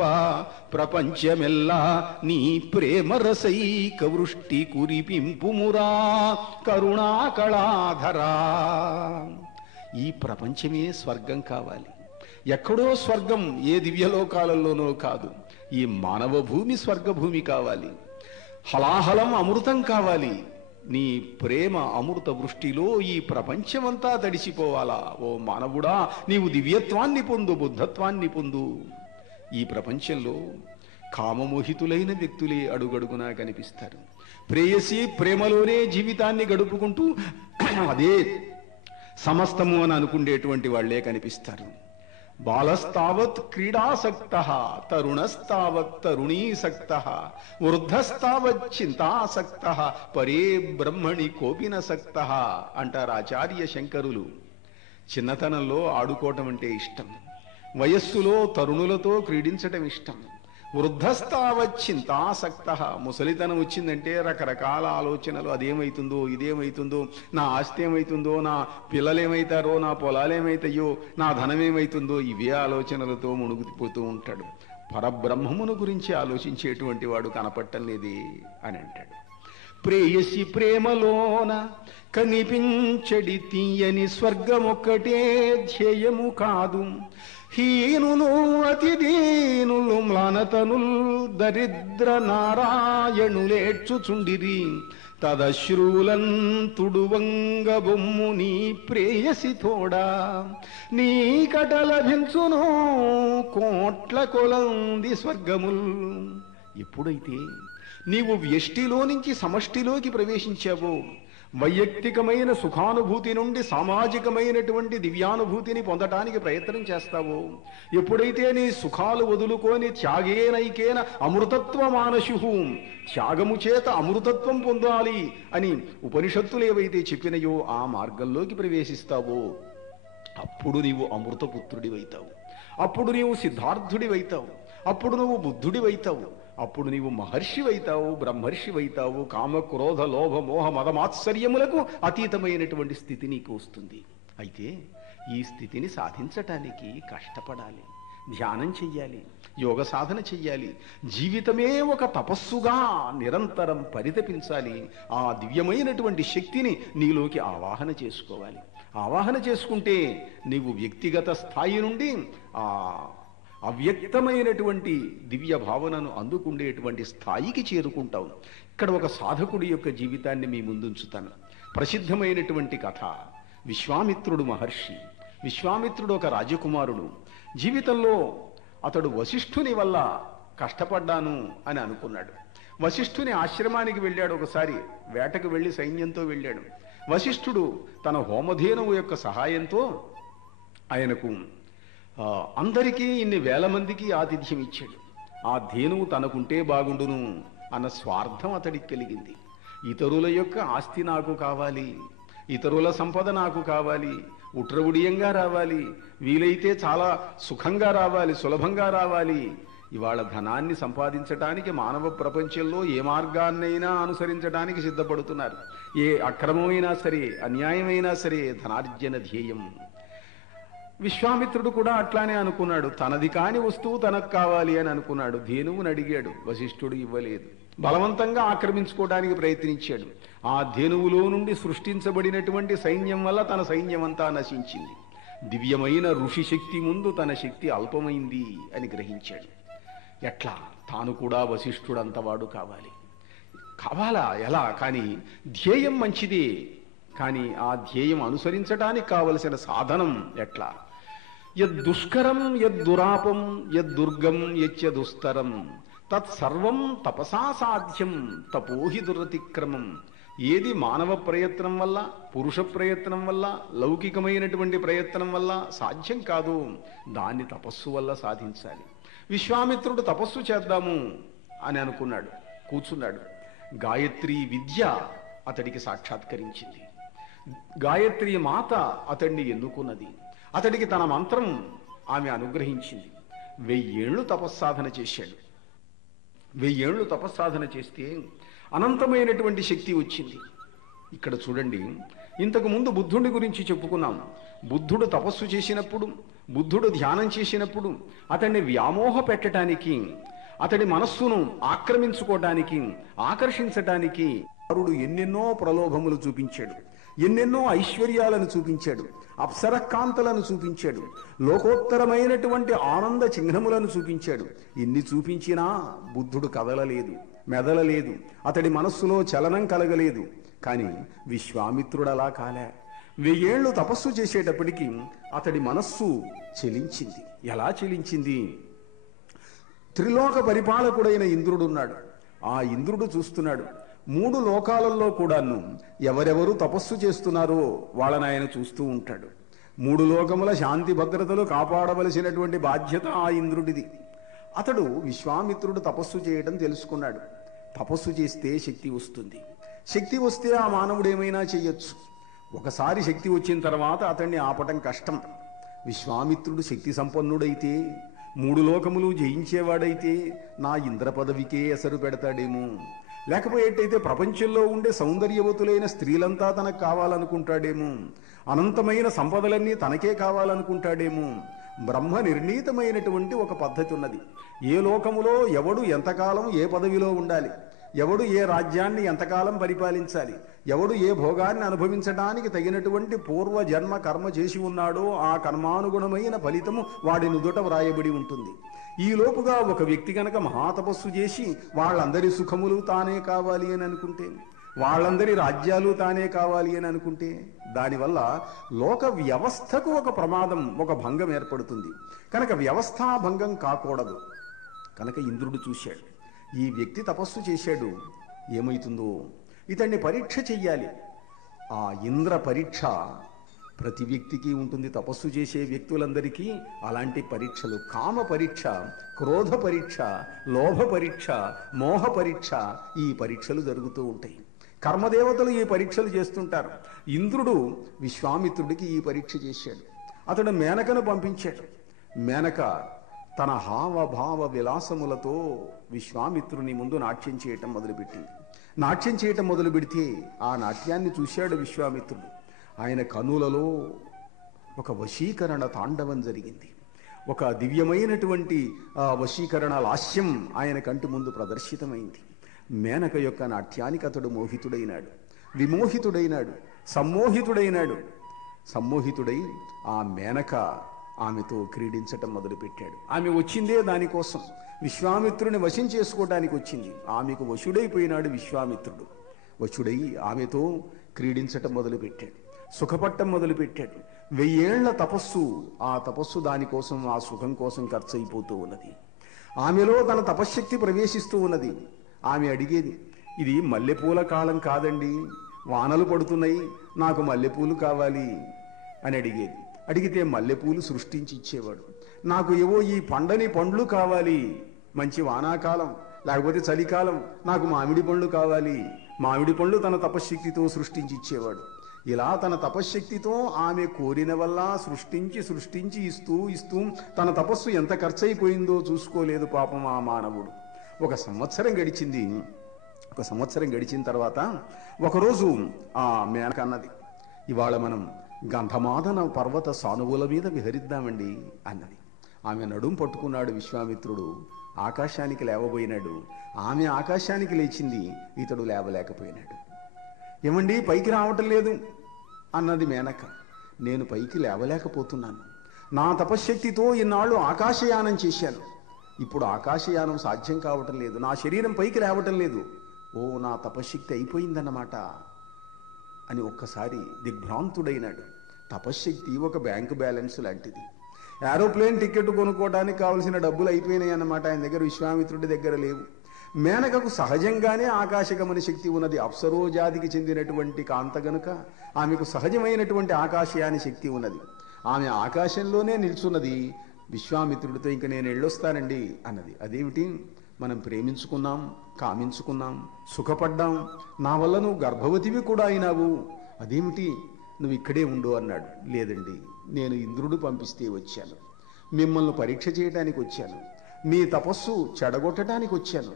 ప్రపంచమెల్లా నీ ప్రేమరసైక వృష్టి కురిపింపుమురా కరుణాకళాధరా. ఈ ప్రపంచమే స్వర్గం కావాలి. ఎక్కడో స్వర్గం ఏ దివ్యలోకాలలోనో కాదు. ఈ మానవ భూమి స్వర్గభూమి కావాలి. హలాహలం అమృతం కావాలి. నీ ప్రేమ అమృత వృష్టిలో ఈ ప్రపంచమంతా తడిసిపోవాలా. ఓ మానవుడా, నీవు దివ్యత్వాన్ని పొందు, బుద్ధత్వాన్ని పొందు. ఈ ప్రపంచంలో కామమోహితులైన వ్యక్తులే అడుగడుగునా కనిపిస్తారు. ప్రేయసి ప్రేమలోనే జీవితాన్ని గడుపుకుంటూ అదే సమస్తము అని అనుకునేటువంటి వాళ్లే కనిపిస్తారు. బాలస్తావత్ క్రీడాసక్తః, తరుణస్తావత్ తరుణీసక్తః, వృద్ధస్తావత్ చింతాసక్తః, పరే బ్రహ్మణి కోపినసక్తః అంటారు ఆచార్య శంకరులు. చిన్నతనంలో ఆడుకోవటం అంటే ఇష్టం, వయస్సులో తరుణులతో క్రీడించటం ఇష్టం. వృద్ధస్తావత్ చింతాసక్తః, ముసలితనం వచ్చిందంటే రకరకాల ఆలోచనలు. అదేమైతుందో, ఇదేమైతుందో, నా ఆస్తి ఏమైతుందో, నా పిల్లలేమైతారో, నా పొలాలేమైతాయో, నా ధనమేమైతుందో, ఇవే ఆలోచనలతో మునుగుపోతూ ఉంటాడు. పరబ్రహ్మమును గురించి ఆలోచించేటువంటి వాడు కనపట్టం లేదే అని అంటాడు. ప్రేయసి ప్రేమలోన కనిపించడి తీయని స్వర్గమొక్కటే ధ్యేయము కాదు. హీనులు అతి దీనులు మ్లానతనుల్ దరిద్ర నారాయణులేడ్చుచుండిరి తదశ్రూలన్ తుడువంగ బొమ్ము నీ ప్రేయసి తోడా. నీ కట లభించును కోట్ల కొలంది స్వర్గముల్. ఎప్పుడైతే నీవు వ్యష్టిలో నుంచి సమష్టిలోకి ప్రవేశించావో, వైయక్తికమైన సుఖానుభూతి నుండి సామాజికమైనటువంటి దివ్యానుభూతిని పొందటానికి ప్రయత్నం చేస్తావో, ఎప్పుడైతే నీ సుఖాలు వదులుకొని త్యాగేనైకేన అమృతత్వ మానశు, త్యాగము చేత అమృతత్వం పొందాలి అని ఉపనిషత్తులు ఏవైతే చెప్పినయో ఆ మార్గంలోకి ప్రవేశిస్తావో, అప్పుడు నీవు అమృతపుత్రుడివైతావు. అప్పుడు నీవు సిద్ధార్థుడివైతావు. అప్పుడు నువ్వు బుద్ధుడివైతావు. అప్పుడు నీవు మహర్షివైతావు, బ్రహ్మర్షివైతావు. కామ క్రోధ లోభ మోహ మదమాత్సర్యములకు అతీతమైనటువంటి స్థితి నీకు వస్తుంది. అయితే ఈ స్థితిని సాధించటానికి కష్టపడాలి, ధ్యానం చెయ్యాలి, యోగ సాధన చెయ్యాలి. జీవితమే ఒక తపస్సుగా నిరంతరం పరితపించాలి. ఆ దివ్యమైనటువంటి శక్తిని నీలోకి ఆవాహన చేసుకోవాలి. ఆవాహన చేసుకుంటే నీవు వ్యక్తిగత స్థాయి నుండి ఆ అవ్యక్తమైనటువంటి దివ్య భావనను అందుకుండేటువంటి స్థాయికి చేరుకుంటావు. ఇక్కడ ఒక సాధకుడి యొక్క జీవితాన్ని మీ ముందుంచుతాను. ప్రసిద్ధమైనటువంటి కథ. విశ్వామిత్రుడు మహర్షి. విశ్వామిత్రుడు ఒక రాజకుమారుడు. జీవితంలో అతడు వశిష్ఠుని వల్ల కష్టపడ్డాను అని అనుకున్నాడు. వశిష్ఠుని ఆశ్రమానికి వెళ్ళాడు. ఒకసారి వేటకు వెళ్ళి సైన్యంతో వెళ్ళాడు. వశిష్ఠుడు తన హోమధేనువు యొక్క సహాయంతో ఆయనకు అందరికీ ఇన్ని వేల మందికి ఆతిథ్యం ఇచ్చాడు. ఆ ధేనువు తనకుంటే బాగుండును అన్న స్వార్థం అతడికి కలిగింది. ఇతరుల యొక్క ఆస్తి నాకు కావాలి, ఇతరుల సంపద నాకు కావాలి, ఉట్రవుడియంగా రావాలి, వీలైతే చాలా సుఖంగా రావాలి, సులభంగా రావాలి. ఇవాళ ధనాన్ని సంపాదించడానికి మానవ ప్రపంచంలో ఏ మార్గాన్నైనా అనుసరించడానికి సిద్ధపడుతున్నారు. ఏ అక్రమమైనా సరే, అన్యాయమైనా సరే ధనార్జన ధ్యేయం. విశ్వామిత్రుడు కూడా అట్లానే అనుకున్నాడు. తనది కాని వస్తువు తనకు కావాలి అని అనుకున్నాడు. ధేనువుని అడిగాడు, వశిష్ఠుడు ఇవ్వలేదు. బలవంతంగా ఆక్రమించుకోవడానికి ప్రయత్నించాడు. ఆ ధేనువులో నుండి సృష్టించబడినటువంటి సైన్యం వల్ల తన సైన్యమంతా నశించింది. దివ్యమైన ఋషి శక్తి ముందు తన శక్తి అల్పమైంది అని గ్రహించాడు. ఎట్లా తాను కూడా వశిష్ఠుడంతవాడు కావాలి. కావాలా? ఎలా? కానీ ధ్యేయం మంచిదే, కానీ ఆ ధ్యేయం అనుసరించడానికి కావలసిన సాధనం ఎట్లా? యద్దుష్కరం యద్దురాపం యద్దుర్గం యద్దుస్తరం తత్సర్వం తపసా సాధ్యం తపోహి దురతిక్రమం. ఏది మానవ ప్రయత్నం వల్ల, పురుష ప్రయత్నం వల్ల, లౌకికమైనటువంటి ప్రయత్నం వల్ల సాధ్యం కాదు, దాన్ని తపస్సు వల్ల సాధించాలి. విశ్వామిత్రుడు తపస్సు చేద్దాము అని అనుకున్నాడు, కూర్చున్నాడు. గాయత్రీ విద్య అతడికి సాక్షాత్కరించింది. గాయత్రి మాత అతడిని ఎన్నుకున్నది. అతడికి తన మంత్రం ఆమె అనుగ్రహించింది. 1000 ఏళ్ళు తపస్సాధన చేశాడు. 1000 ఏళ్ళు తపస్సాధన చేస్తే అనంతమైనటువంటి శక్తి వచ్చింది. ఇక్కడ చూడండి, ఇంతకు ముందు బుద్ధుడి గురించి చెప్పుకున్నాం. బుద్ధుడు తపస్సు చేసినప్పుడు, బుద్ధుడు ధ్యానం చేసినప్పుడు అతన్ని వ్యామోహ పెట్టడానికి, అతడి మనస్సును ఆక్రమించుకోవడానికి, ఆకర్షించటానికి వరుడు ఎన్నెన్నో ప్రలోభములు చూపించాడు, ఎన్నెన్నో ఐశ్వర్యాలను చూపించాడు, అప్సరకాంతలను చూపించాడు, లోకోత్తరమైనటువంటి ఆనంద చిహ్నములను చూపించాడు. ఇన్ని చూపించినా బుద్ధుడు కదలలేదు, మెదలలేదు, అతడి మనస్సులో చలనం కలగలేదు. కానీ విశ్వామిత్రుడు అలా కాలే. 1000 ఏళ్ళు తపస్సు చేసేటప్పటికీ అతడి మనస్సు చెలించింది. ఎలా చెలించింది? త్రిలోక పరిపాలకుడైన ఇంద్రుడున్నాడు. ఆ ఇంద్రుడు చూస్తున్నాడు. 3 లోకాలలో కూడాను ఎవరెవరు తపస్సు చేస్తున్నారో వాళ్ళని ఆయన చూస్తూ ఉంటాడు. 3 లోకముల శాంతి భద్రతలు కాపాడవలసినటువంటి బాధ్యత ఆ ఇంద్రుడిది. అతడు విశ్వామిత్రుడు తపస్సు చేయడం తెలుసుకున్నాడు. తపస్సు చేస్తే శక్తి వస్తుంది. శక్తి వస్తే ఆ మానవుడు ఏమైనా చెయ్యొచ్చు. ఒకసారి శక్తి వచ్చిన తర్వాత అతన్ని ఆపటం కష్టం. విశ్వామిత్రుడు శక్తి సంపన్నుడైతే, 3 లోకములు జయించేవాడైతే నా ఇంద్ర పదవికే ఎసరు పెడతాడేమో, లేకపోయేటైతే ప్రపంచంలో ఉండే సౌందర్యవతులైన స్త్రీలంతా తనకు కావాలనుకుంటాడేమో, అనంతమైన సంపదలన్నీ తనకే కావాలనుకుంటాడేమో. బ్రహ్మ నిర్ణీతమైనటువంటి ఒక పద్ధతి ఉన్నది. ఏ లోకములో ఎవడు ఎంతకాలం ఏ పదవిలో ఉండాలి, ఎవడు ఏ రాజ్యాన్ని ఎంతకాలం పరిపాలించాలి, ఎవడు ఏ భోగాన్ని అనుభవించడానికి తగినటువంటి పూర్వ జన్మ కర్మ చేసి ఉన్నాడో ఆ కర్మానుగుణమైన ఫలితము వాడి నుదుట వ్రాయబడి ఉంటుంది. ఈ లోపుగా ఒక వ్యక్తి కనుక మహాతపస్సు చేసి వాళ్ళందరి సుఖములు తానే కావాలి అని అనుకుంటే, వాళ్ళందరి రాజ్యాలు తానే కావాలి అని అనుకుంటే, దానివల్ల లోక వ్యవస్థకు ఒక ప్రమాదం, ఒక భంగం ఏర్పడుతుంది. కనుక వ్యవస్థా భంగం కాకూడదు. కనుక ఇంద్రుడు చూశాడు, ఈ వ్యక్తి తపస్సు చేశాడు, ఏమవుతుందో ఇతన్ని పరీక్ష చెయ్యాలి. ఆ ఇంద్ర పరీక్ష ప్రతి వ్యక్తికి ఉంటుంది. తపస్సు చేసే వ్యక్తులందరికీ అలాంటి పరీక్షలు, కామ పరీక్ష, క్రోధ పరీక్ష, లోభ పరీక్ష, మోహ పరీక్ష, ఈ పరీక్షలు జరుగుతూ ఉంటాయి. కర్మదేవతలు ఈ పరీక్షలు చేస్తుంటారు. ఇంద్రుడు విశ్వామిత్రుడికి ఈ పరీక్ష చేశాడు. అతడు మేనకను పంపించాడు. మేనక తన హావభావ విలాసములతో విశ్వామిత్రుని ముందు నాట్యం చేయటం మొదలుపెట్టింది. నాట్యం చేయటం మొదలు పెడితే ఆ నాట్యాన్ని చూశాడు విశ్వామిత్రుడు. ఆయన కనులలో ఒక వశీకరణ తాండవం జరిగింది. ఒక దివ్యమైనటువంటి వశీకరణ లాస్యం ఆయన కంటి ముందు ప్రదర్శితమైంది. మేనక యొక్క నాట్యానికి అతడు మోహితుడైనాడు, విమోహితుడైనాడు, సమ్మోహితుడైనాడు. సమ్మోహితుడై ఆ మేనక ఆమెతో క్రీడించటం మొదలుపెట్టాడు. ఆమె వచ్చిందే దానికోసం, విశ్వామిత్రుని వశం చేసుకోవడానికి వచ్చింది. ఆమెకు వశుడైపోయినాడు విశ్వామిత్రుడు. వశుడై ఆమెతో క్రీడించటం మొదలుపెట్టాడు, సుఖపట్టం మొదలుపెట్టాడు. 1000 ఏళ్ల తపస్సు, ఆ తపస్సు దానికోసం, ఆ సుఖం కోసం ఖర్చు అయిపోతూ ఉన్నది. ఆమెలో తన తపశ్శక్తి ప్రవేశిస్తూ ఉన్నది. ఆమె అడిగేది, ఇది మల్లెపూల కాలం కాదండి, వానలు పడుతున్నాయి, నాకు మల్లెపూలు కావాలి అని అడిగేది. అడిగితే మల్లెపూలు సృష్టించి ఇచ్చేవాడు. నాకు ఏవో ఈ పండని పండ్లు కావాలి, మంచి వానాకాలం లేకపోతే చలికాలం, నాకు మామిడి పండ్లు కావాలి, మామిడి పండ్లు తన తపశ్శక్తితో సృష్టించి ఇచ్చేవాడు. ఇలా తన తపశ్శక్తితో ఆమె కోరిన వల్ల సృష్టించి ఇస్తూ తన తపస్సు ఎంత ఖర్చయిపోయిందో చూసుకోలేదు పాపం ఆ మానవుడు. 1 సంవత్సరం గడిచింది. 1 సంవత్సరం గడిచిన తర్వాత ఒకరోజు ఆ మేనక అన్నది, ఇవాళ మనం గంధమాదన పర్వత సానువుల మీద విహరిద్దామండి అన్నది. ఆమె నడుం పట్టుకున్నాడు విశ్వామిత్రుడు, ఆకాశానికి లేవబోయినాడు. ఆమె ఆకాశానికి లేచింది, ఇతడు లేవలేకపోయినాడు. ఏమండి పైకి రావటం లేదు అన్నది మేనక. నేను పైకి లేవలేకపోతున్నాను, నా తపశ్శక్తితో ఇన్నాళ్ళు ఆకాశయానం చేశాను, ఇప్పుడు ఆకాశయానం సాధ్యం కావటం లేదు, నా శరీరం పైకి లేవటం లేదు. ఓ, నా తపశ్శక్తి అయిపోయిందన్నమాట అని ఒక్కసారి దిగ్భ్రాంతుడైనాడు. తపశ్శక్తి ఒక బ్యాంకు బ్యాలెన్స్ లాంటిది. ఏరోప్లేన్ టికెట్ కొనుక్కోవడానికి కావలసిన డబ్బులు అయిపోయినాయి అన్నమాట. ఆయన దగ్గర, విశ్వామిత్రుడి దగ్గర లేవు. మేనకకు సహజంగానే ఆకాశగమన శక్తి ఉన్నది. అప్సరోజాతికి చెందినటువంటి కాంత గనుక ఆమెకు సహజమైనటువంటి ఆకాశయాని శక్తి ఉన్నది. ఆమె ఆకాశంలోనే నిల్చున్నది. విశ్వామిత్రుడితో ఇంక నేను వెళ్ళొస్తానండి అన్నది. అదేమిటి, మనం ప్రేమించుకున్నాం, కామించుకున్నాం, సుఖపడ్డాం, నా వల్ల నువ్వు గర్భవతివి కూడా అయినావు, అదేమిటి, నువ్వు ఇక్కడే ఉండు అన్నాడు. లేదండి, నేను ఇంద్రుడు పంపిస్తే వచ్చాను, మిమ్మల్ని పరీక్ష చేయడానికి వచ్చాను, మీ తపస్సు చెడగొట్టడానికి వచ్చాను.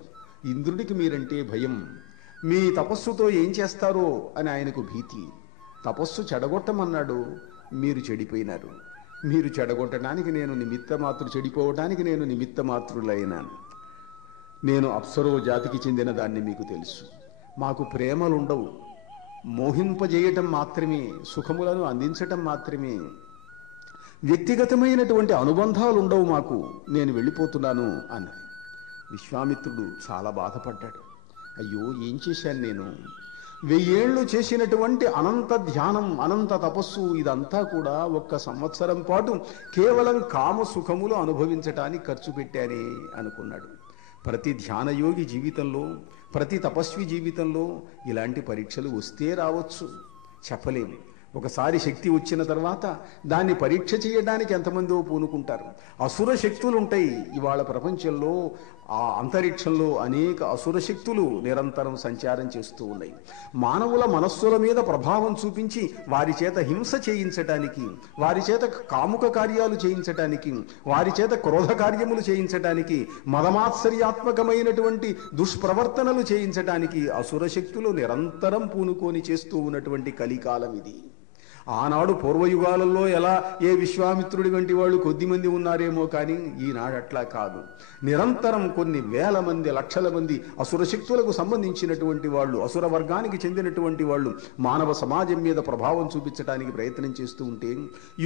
ఇంద్రుడికి మీరంటే భయం, మీ తపస్సుతో ఏం చేస్తారో అని ఆయనకు భీతి. తపస్సు చెడగొట్టమన్నాడు, మీరు చెడిపోయినారు. మీరు చెడగొట్టడానికి నేను నిమిత్తమాత్రుడు, చెడిపోవడానికి నేను నిమిత్తమాత్రులైనాను. నేను అప్సరో జాతికి చెందిన దాన్ని మీకు తెలుసు. మాకు ప్రేమలుండవు, మోహింపజేయటం మాత్రమే, సుఖములను అందించటం మాత్రమే, వ్యక్తిగతమైనటువంటి అనుబంధాలు ఉండవు మాకు, నేను వెళ్ళిపోతున్నాను అన్నది. విశ్వామిత్రుడు చాలా బాధపడ్డాడు. అయ్యో, ఏం చేశాను నేను? 1000 ఏళ్ళు చేసినటువంటి అనంత ధ్యానం, అనంత తపస్సు, ఇదంతా కూడా 1 సంవత్సరం పాటు కేవలం కామ సుఖములు అనుభవించటానికి ఖర్చు పెట్టానే అనుకున్నాడు. ప్రతి ధ్యానయోగి జీవితంలో, ప్రతి తపస్వి జీవితంలో ఇలాంటి పరీక్షలు వస్తే రావచ్చు, చెప్పలేము. ఒకసారి శక్తి వచ్చిన తర్వాత దాన్ని పరీక్ష చేయడానికి ఎంతమందో పూనుకుంటారు. అసుర శక్తులు ఉంటాయి ఇవాళ ప్రపంచంలో. ఆ అంతరిక్షంలో అనేక అసుర శక్తులు నిరంతరం సంచారం చేస్తూ ఉన్నాయి. మానవుల మనస్సుల మీద ప్రభావం చూపించి వారి చేత హింస చేయించటానికి, వారి చేత కాముక కార్యాలు చేయించటానికి, వారి చేత క్రోధ కార్యములు చేయించటానికి, మదమాత్సర్యాత్మకమైనటువంటి దుష్ప్రవర్తనలు చేయించటానికి అసుర శక్తులు నిరంతరం పూనుకొని చేస్తూ ఉన్నటువంటి కలికాలం ఇది. ఆనాడు పూర్వయుగాలలో ఎలా ఏ విశ్వామిత్రుడి వంటి వాళ్ళు కొద్దిమంది ఉన్నారేమో, కానీ ఈనాడు అట్లా కాదు. నిరంతరం కొన్ని వేల మంది, లక్షల మంది అసుర శక్తులకు సంబంధించినటువంటి వాళ్ళు, అసుర వర్గానికి చెందినటువంటి వాళ్ళు మానవ సమాజం మీద ప్రభావం చూపించడానికి ప్రయత్నం చేస్తూ ఉంటే,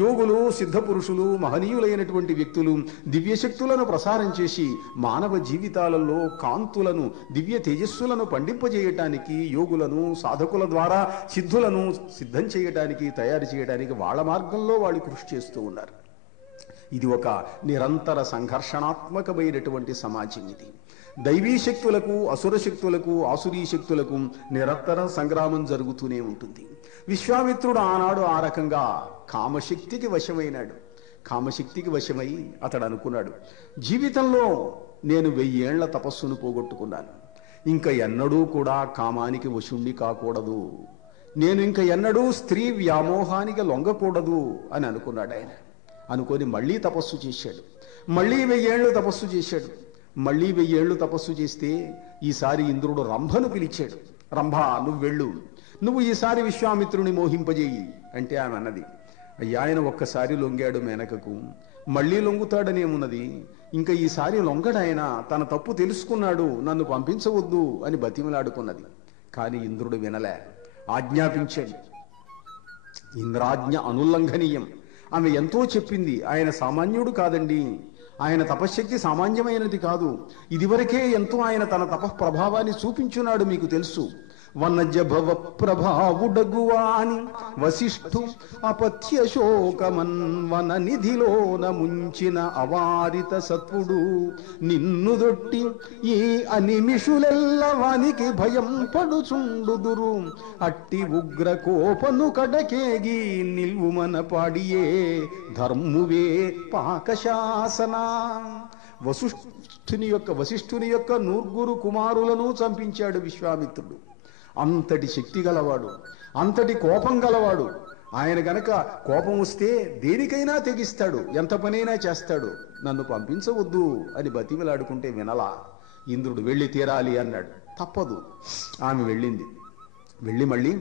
యోగులు, సిద్ధ పురుషులు, మహనీయులైనటువంటి వ్యక్తులు దివ్యశక్తులను ప్రసారం చేసి మానవ జీవితాలలో కాంతులను, దివ్య తేజస్సులను పండింపజేయటానికి, యోగులను, సాధకుల ద్వారా సిద్ధులను సిద్ధం చేయటానికి, తయారు చేయడానికి వాళ్ళ మార్గంలో వాళ్ళు కృషి చేస్తూ ఉన్నారు. ఇది ఒక నిరంతర సంఘర్షణాత్మకమైనటువంటి సమాజం ఇది. దైవీ శక్తులకు, అసుర శక్తులకు, ఆసురీ శక్తులకు నిరంతర సంగ్రామం జరుగుతూనే ఉంటుంది. విశ్వామిత్రుడు ఆనాడు ఆ రకంగా కామశక్తికి వశమైనాడు. కామశక్తికి వశమై అతడు అనుకున్నాడు, జీవితంలో నేను 1000 ఏళ్ల తపస్సును పోగొట్టుకున్నాను, ఇంకా ఎన్నడూ కూడా కామానికి వశుణ్ణి కాకూడదు, నేను ఇంక ఎన్నడూ స్త్రీ వ్యామోహానికి లొంగకూడదు అని అనుకున్నాడు. ఆయన అనుకొని మళ్ళీ తపస్సు చేశాడు. మళ్ళీ 1000 ఏళ్ళు తపస్సు చేశాడు. మళ్ళీ 1000 ఏళ్ళు తపస్సు చేస్తే ఈసారి ఇంద్రుడు రంభను పిలిచాడు. రంభ, నువ్వు వెళ్ళు, నువ్వు ఈసారి విశ్వామిత్రుని మోహింపజేయి అంటే ఆమె అన్నది, అయ్యా, ఆయన ఒక్కసారి లొంగాడు మేనకకు, మళ్ళీ లొంగుతాడనేమున్నది, ఇంకా ఈసారి లొంగడాయన, తన తప్పు తెలుసుకున్నాడు, నన్ను పంపించవద్దు అని బతిమలాడుకున్నది. కానీ ఇంద్రుడు వినలే, ఆజ్ఞాపించాడు. ఇంద్రాజ్ఞ అనుల్లంఘనీయం. ఆమె ఎంతో చెప్పింది, ఆయన సామాన్యుడు కాదండి, ఆయన తపశ్శక్తి సామాన్యమైనది కాదు, ఇదివరకే ఎంతో ఆయన తన తపఃప్రభావాన్ని చూపించున్నాడు, మీకు తెలుసు. వనజభవ ప్రభావుడగువాని వశిష్ఠు అపథ్య శోకమన్వన నిధిలోన ముంచిన అవారిత సత్వుడు, నిన్ను దొట్టి ఈ అనిమిషులెల్ల వానికి భయం పడుచుండుదురు, అట్టి ఉగ్ర కోపను కడకేగి నిల్వుమన పాడియే ధర్మువే పాకశాసన. వశిష్ఠుని యొక్క 9 కుమారులను చంపించాడు విశ్వామిత్రుడు. అంతటి శక్తి గలవాడు, అంతటి కోపం గలవాడు. ఆయన గనక కోపం వస్తే దేనికైనా తెగిస్తాడు, ఎంత పనైనా చేస్తాడు. నన్ను పంపించవద్దు అని బతిమలాడుకుంటే వినలా. ఇంద్రుడు వెళ్ళి తీరాలి అన్నాడు. తప్పదు, ఆమె వెళ్ళింది. వెళ్ళి మళ్ళీ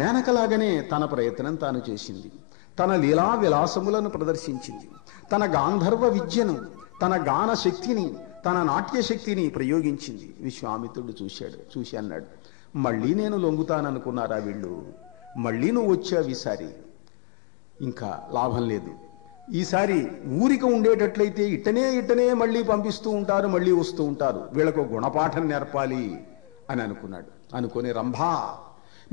మేనకలాగానే తన ప్రయత్నం తాను చేసింది. తన లీలా విలాసములను ప్రదర్శించింది. తన గాంధర్వ విద్యను, తన గాన శక్తిని, తన నాట్య శక్తిని ప్రయోగించింది. విశ్వామిత్రుడు చూసి అన్నాడు, మళ్ళీ నేను లొంగుతాననుకున్నారా వీళ్ళు, మళ్ళీ నువ్వు వచ్చావు, ఈసారి ఇంకా లాభం లేదు. ఈసారి ఊరిక ఉండేటట్లయితే ఇట్టనే మళ్ళీ పంపిస్తూ ఉంటారు, మళ్ళీ వస్తూ ఉంటారు, వీళ్ళకు గుణపాఠం నేర్పాలి అని అనుకున్నాడు. అనుకుని, రంభా,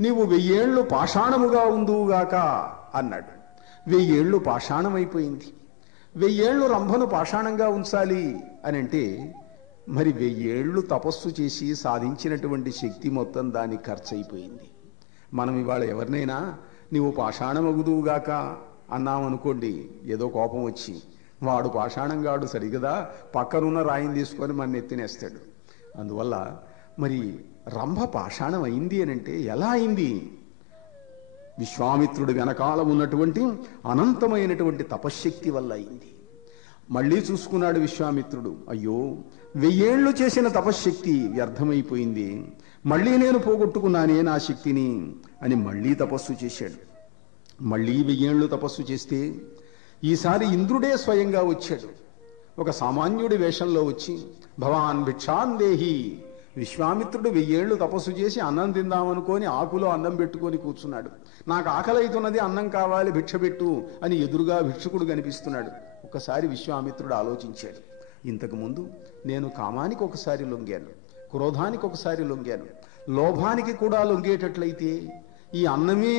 నీవు 1000 ఏళ్ళు పాషాణముగా ఉందువుగాక అన్నాడు. 1000 ఏళ్ళు పాషాణమైపోయింది. 1000 ఏళ్ళు రంభను పాషాణంగా ఉంచాలి అని అంటే మరి 1000 ఏళ్ళు తపస్సు చేసి సాధించినటువంటి శక్తి మొత్తం దానికి ఖర్చు అయిపోయింది. మనం ఇవాళ ఎవరినైనా నీవు పాషాణమగుదువుగాక అన్నామనుకోండి, ఏదో కోపం వచ్చి వాడు పాషాణంగాడు సరిగదా పక్కనున్న రాయిని తీసుకొని మన ఎత్తినేస్తాడు. అందువల్ల మరి రంభ పాషాణం అయింది అని అంటే ఎలా అయింది? విశ్వామిత్రుడి వెనకాల ఉన్నటువంటి అనంతమైనటువంటి తపశ్శక్తి వల్ల అయింది. మళ్ళీ చూసుకున్నాడు విశ్వామిత్రుడు, అయ్యో 1000 ఏళ్ళు చేసిన తపశ్శక్తి వ్యర్థమైపోయింది, మళ్ళీ నేను పోగొట్టుకున్నానే నా శక్తిని అని మళ్ళీ తపస్సు చేశాడు. మళ్ళీ 1000 ఏళ్ళు తపస్సు చేస్తే ఈసారి ఇంద్రుడే స్వయంగా వచ్చాడు. ఒక సామాన్యుడి వేషంలో వచ్చి భవాన్ భిక్షాన్ దేహి. విశ్వామిత్రుడు 1000 ఏళ్ళు తపస్సు చేసి అన్నం తిందామనుకొని ఆకులో అన్నం పెట్టుకొని కూర్చున్నాడు. నాకు ఆకలి అవుతున్నది, అన్నం కావాలి, భిక్ష పెట్టు అని ఎదురుగా భిక్షుకుడు కనిపిస్తున్నాడు. ఒకసారి విశ్వామిత్రుడు ఆలోచించాడు, ఇంతకుముందు నేను కామానికి ఒకసారి లొంగాను, క్రోధానికి ఒకసారి లొంగాను, లోభానికి కూడా లొంగేటట్లయితే ఈ అన్నమే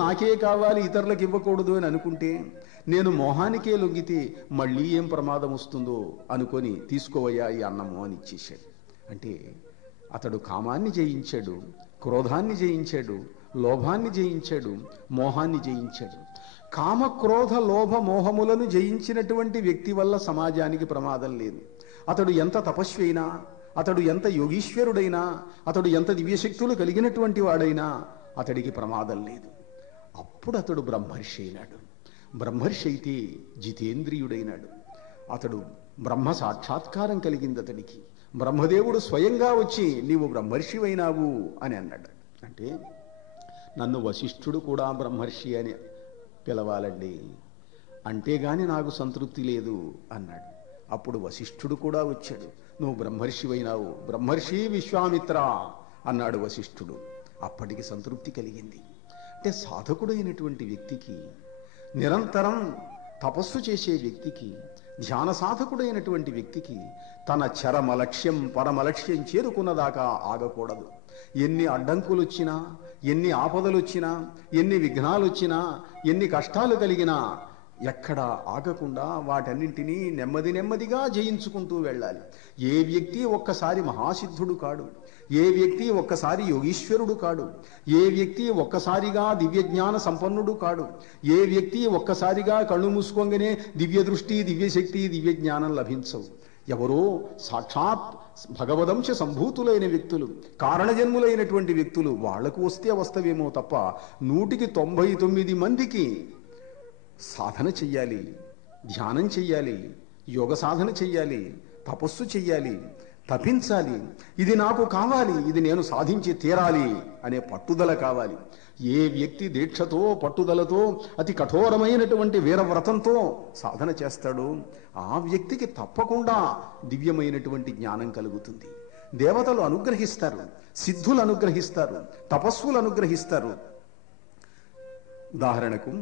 నాకే కావాలి, ఇతరులకు ఇవ్వకూడదు అని అనుకుంటే నేను మోహానికే లొంగితే మళ్ళీ ఏం ప్రమాదం వస్తుందో అనుకొని తీసుకోవయ్యా ఈ అన్నము అని ఇచ్చేశాడు. అంటే అతడు కామాన్ని జయించాడు, క్రోధాన్ని జయించాడు, లోభాన్ని జయించాడు, మోహాన్ని జయించాడు. కామ క్రోధ లోభ మోహములను జయించినటువంటి వ్యక్తి వల్ల సమాజానికి ప్రమాదం లేదు. అతడు ఎంత తపస్వి అయినా, అతడు ఎంత యోగీశ్వరుడైనా, అతడు ఎంత దివ్యశక్తులు కలిగినటువంటి వాడైనా అతడికి ప్రమాదం లేదు. అప్పుడు అతడు బ్రహ్మర్షి అయినాడు. బ్రహ్మర్షి అయితే జితేంద్రియుడైనాడు. అతడు బ్రహ్మ సాక్షాత్కారం కలిగింది అతడికి. బ్రహ్మదేవుడు స్వయంగా వచ్చి నీవు బ్రహ్మర్షివైనావు అని అన్నాడు. అంటే నన్ను వశిష్ఠుడు కూడా బ్రహ్మర్షి అని పిలవాలండి, అంటేగాని నాకు సంతృప్తి లేదు అన్నాడు. అప్పుడు వశిష్ఠుడు కూడా వచ్చాడు. నువ్వు బ్రహ్మర్షివైనావు, బ్రహ్మర్షి విశ్వామిత్ర అన్నాడు వశిష్ఠుడు. అప్పటికి సంతృప్తి కలిగింది. అంటే సాధకుడైనటువంటి వ్యక్తికి, నిరంతరం తపస్సు చేసే వ్యక్తికి, ధ్యాన సాధకుడైనటువంటి వ్యక్తికి తన చరమలక్ష్యం పరమలక్ష్యం చేరుకున్నదాకా ఆగకూడదు. ఎన్ని అడ్డంకులు వచ్చినా, ఎన్ని ఆపదలు వచ్చినా, ఎన్ని విఘ్నాలు వచ్చినా, ఎన్ని కష్టాలు కలిగినా ఎక్కడ ఆగకుండా వాటన్నింటినీ నెమ్మది నెమ్మదిగా జయించుకుంటూ వెళ్ళాలి. ఏ వ్యక్తి ఒక్కసారి మహాసిద్ధుడు కాడు, ఏ వ్యక్తి ఒక్కసారి యోగీశ్వరుడు కాడు, ఏ వ్యక్తి ఒక్కసారిగా దివ్యజ్ఞాన సంపన్నుడు కాడు, ఏ వ్యక్తి ఒక్కసారిగా కళ్ళు మూసుకోగానే దివ్య దృష్టి, దివ్యశక్తి, దివ్యజ్ఞానం లభించవు. ఎవరో సాక్షాత్ భగవదంశ సంభూతులైన వ్యక్తులు, కారణజన్ములైనటువంటి వ్యక్తులు, వాళ్లకు వస్తే వస్తవేమో తప్ప 199 మందికి సాధన చెయ్యాలి, ధ్యానం చెయ్యాలి, యోగ సాధన చెయ్యాలి, తపస్సు చెయ్యాలి, తపించాలి, ఇది నాకు కావాలి, ఇది నేను సాధించి తీరాలి అనే పట్టుదల కావాలి. ఏ వ్యక్తి దీక్షతో పట్టుదలతో అతి కఠోరమైనటువంటి వీరవ్రతంతో సాధన చేస్తాడో ఆ వ్యక్తికి తప్పకుండా దివ్యమైనటువంటి జ్ఞానం కలుగుతుంది. దేవతలు అనుగ్రహిస్తారు, సిద్ధులు అనుగ్రహిస్తారు, తపస్సులు అనుగ్రహిస్తారు. ఉదాహరణకు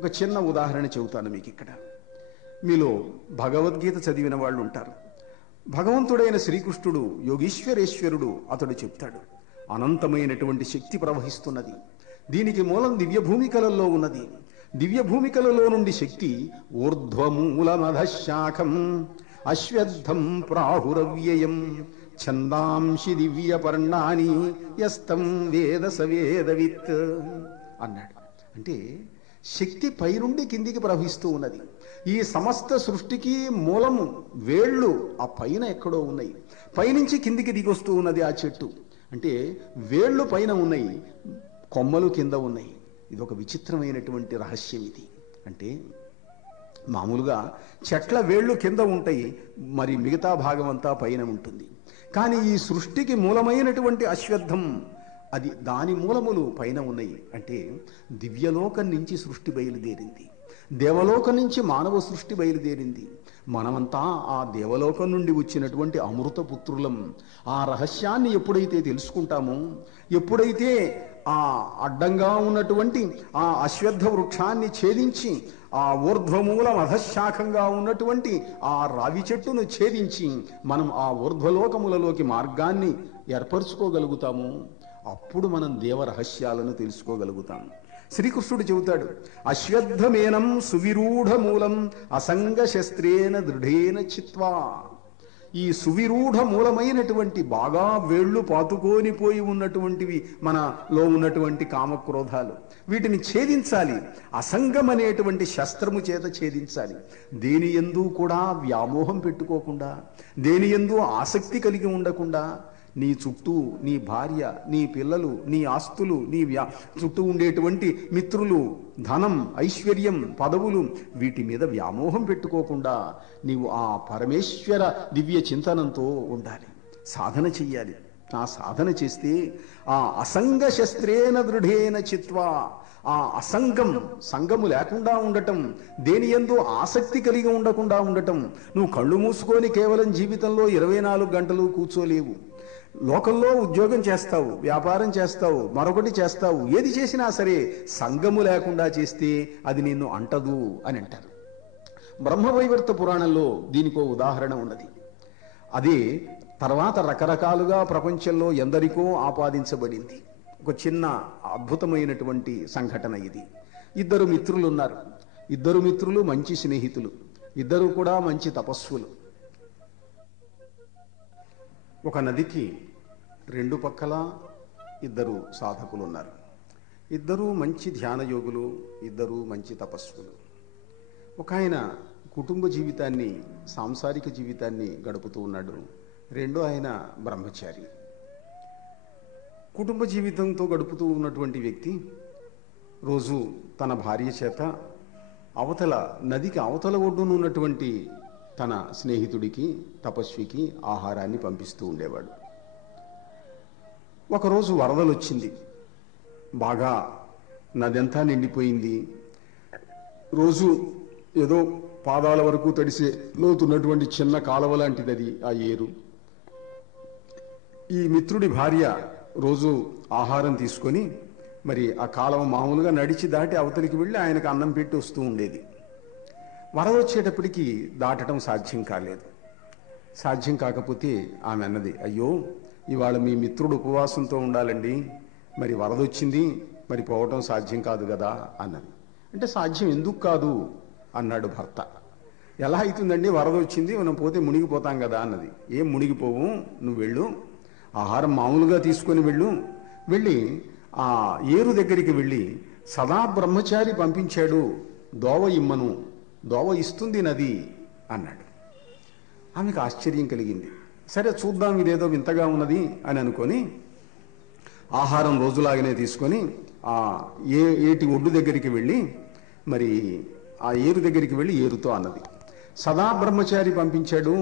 ఒక చిన్న ఉదాహరణ చెబుతాను మీకు. ఇక్కడ మీలో భగవద్గీత చదివిన వాళ్ళు ఉంటారు. భగవంతుడైన శ్రీకృష్ణుడు యోగీశ్వరేశ్వరుడు అతడు చెప్తాడు, అనంతమైనటువంటి శక్తి ప్రవహిస్తున్నది, దీనికి మూలం దివ్య భూమికలలో ఉన్నది. దివ్య భూమికలలో నుండి శక్తి ఊర్ధ్వమూలమధశాఖం అశ్వత్థం ప్రాహురవ్యయం ఛందాంసి దివ్య పర్ణాని యస్తం వేద సవేదవిత్ అన్నాడు. అంటే శక్తి పైనుండి కిందికి ప్రవహిస్తూ ఉన్నది. ఈ సమస్త సృష్టికి మూలము వేళ్ళు ఆ పైన ఎక్కడో ఉన్నాయి, పైనుంచి కిందికి దిగొస్తూ ఉన్నది ఆ చెట్టు. అంటే వేళ్ళు పైన ఉన్నాయి, కొమ్మలు కింద ఉన్నాయి. ఇది ఒక విచిత్రమైనటువంటి రహస్యం. ఇది అంటే మామూలుగా చెట్ల వేళ్ళు కింద ఉంటాయి, మరి మిగతా భాగం అంతా పైన ఉంటుంది. కానీ ఈ సృష్టికి మూలమైనటువంటి అశ్వత్థం, అది దాని మూలములు పైన ఉన్నాయి. అంటే దివ్యలోకం నుంచి సృష్టి బయలుదేరింది, దేవలోకం నుంచి మానవ సృష్టి బయలుదేరింది. మనమంతా ఆ దేవలోకం నుండి వచ్చినటువంటి అమృత పుత్రులం. ఆ రహస్యాన్ని ఎప్పుడైతే తెలుసుకుంటామో, ఎప్పుడైతే ఆ అడ్డంగా ఉన్నటువంటి ఆ అశ్వత్థ వృక్షాన్ని ఛేదించి ఆ ఊర్ధ్వమూలం అధశాఖంగా ఉన్నటువంటి ఆ రావి చెట్టును ఛేదించి మనం ఆ ఊర్ధ్వలోకములలోకి మార్గాన్ని ఏర్పరచుకోగలుగుతాము, అప్పుడు మనం దేవరహస్యాలను తెలుసుకోగలుగుతాం. శ్రీకృష్ణుడు చెబుతాడు, అశ్వత్థమేనం సువిరూఢమూలం అసంగ శస్త్రేణ దృఢేన చిత్వా. ఈ సువిరూఢ మూలమైనటువంటి బాగా వేళ్ళు పాతుకొని పోయి ఉన్నటువంటివి మనలో ఉన్నటువంటి కామక్రోధాలు, వీటిని ఛేదించాలి. అసంగం అనేటువంటి శస్త్రము చేత ఛేదించాలి. దేని యందు కూడా వ్యామోహం పెట్టుకోకుండా, దేని యందు ఆసక్తి కలిగి ఉండకుండా, నీ చుట్టూ నీ భార్య, నీ పిల్లలు, నీ ఆస్తులు, చుట్టూ ఉండేటువంటి మిత్రులు, ధనం, ఐశ్వర్యం, పదవులు, వీటి మీద వ్యామోహం పెట్టుకోకుండా నీవు ఆ పరమేశ్వర దివ్య చింతనంతో ఉండాలి. సాధన చెయ్యాలి. ఆ సాధన చేస్తే ఆ అసంగ శస్త్రేణ దృఢేన చిత్వా, ఆ సంగము లేకుండా ఉండటం, దేని యందు ఆసక్తి కలిగి ఉండకుండా ఉండటం. నువ్వు కళ్ళు మూసుకొని కేవలం జీవితంలో 24 గంటలు కూర్చోలేవు. లోకంలో ఉద్యోగం చేస్తావు, వ్యాపారం చేస్తావు, మరొకటి చేస్తావు. ఏది చేసినా సరే సంగము లేకుండా చేస్తే అది నిన్ను అంటదు అని అంటారు. బ్రహ్మవైవర్త పురాణంలో దీనికో ఉదాహరణ ఉన్నది. అదే తర్వాత రకరకాలుగా ప్రపంచంలో ఎందరికో ఆపాదించబడింది. ఒక చిన్న అద్భుతమైనటువంటి సంఘటన ఇది. 2 మిత్రులు ఉన్నారు. 2 మిత్రులు మంచి స్నేహితులు, 2 కూడా మంచి తపస్సులు. ఒక నదికి 2 పక్కల 2 సాధకులు ఉన్నారు. 2 మంచి ధ్యానయోగులు, 2 మంచి తపస్సులు. ఒక ఆయన కుటుంబ జీవితాన్ని, సాంసారిక జీవితాన్ని గడుపుతూ ఉన్నాడు. 2 ఆయన బ్రహ్మచారి. కుటుంబ జీవితంతో గడుపుతూ ఉన్నటువంటి వ్యక్తి రోజు తన భార్య చేత నదికి అవతల ఒడ్డున ఉన్నటువంటి తన స్నేహితుడికి, తపస్వికి ఆహారాన్ని పంపిస్తూ ఉండేవాడు. ఒకరోజు వరదలు వచ్చింది. బాగా నదంతా నిండిపోయింది. రోజు ఏదో పాదాల వరకు తడిసే లోతున్నటువంటి చిన్న కాలువ లాంటిది అది, ఆ ఏరు. ఈ మిత్రుడి భార్య రోజు ఆహారం తీసుకొని మరి ఆ కాలువ మామూలుగా నడిచి దాటి అవతలికి వెళ్ళి ఆయనకు అన్నం పెట్టి వస్తూ ఉండేది. వరద వచ్చేటప్పటికి దాటడం సాధ్యం కాలేదు. సాధ్యం కాకపోతే ఆమె అన్నది, అయ్యో ఇవాళ మీ మిత్రుడు ఉపవాసంతో ఉండాలండి, మరి వరద వచ్చింది, మరి పోవటం సాధ్యం కాదు కదా అన్నది. అంటే సాధ్యం ఎందుకు కాదు అన్నాడు భర్త. ఎలా అవుతుందండి, వరద వచ్చింది, మనం పోతే మునిగిపోతాం కదా అన్నది. ఏం మునిగిపోవు, నువ్వు వెళ్ళు, ఆహారం మామూలుగా తీసుకొని వెళ్ళి ఆ ఏరు దగ్గరికి వెళ్ళి సదా బ్రహ్మచారి పంపించాడు, దోవ ఇమ్మను, దోవ ఇస్తుంది నది అన్నాడు. ఆమెకు ఆశ్చర్యం కలిగింది. సరే చూద్దాం, ఇదేదో వింతగా ఉన్నది అని అనుకొని ఆహారం రోజులాగానే తీసుకొని ఆ ఏటి ఒడ్డు దగ్గరికి వెళ్ళి మరి ఆ ఏరు దగ్గరికి వెళ్ళి ఏరుతో అన్నది, సదా బ్రహ్మచారి పంపించాడు,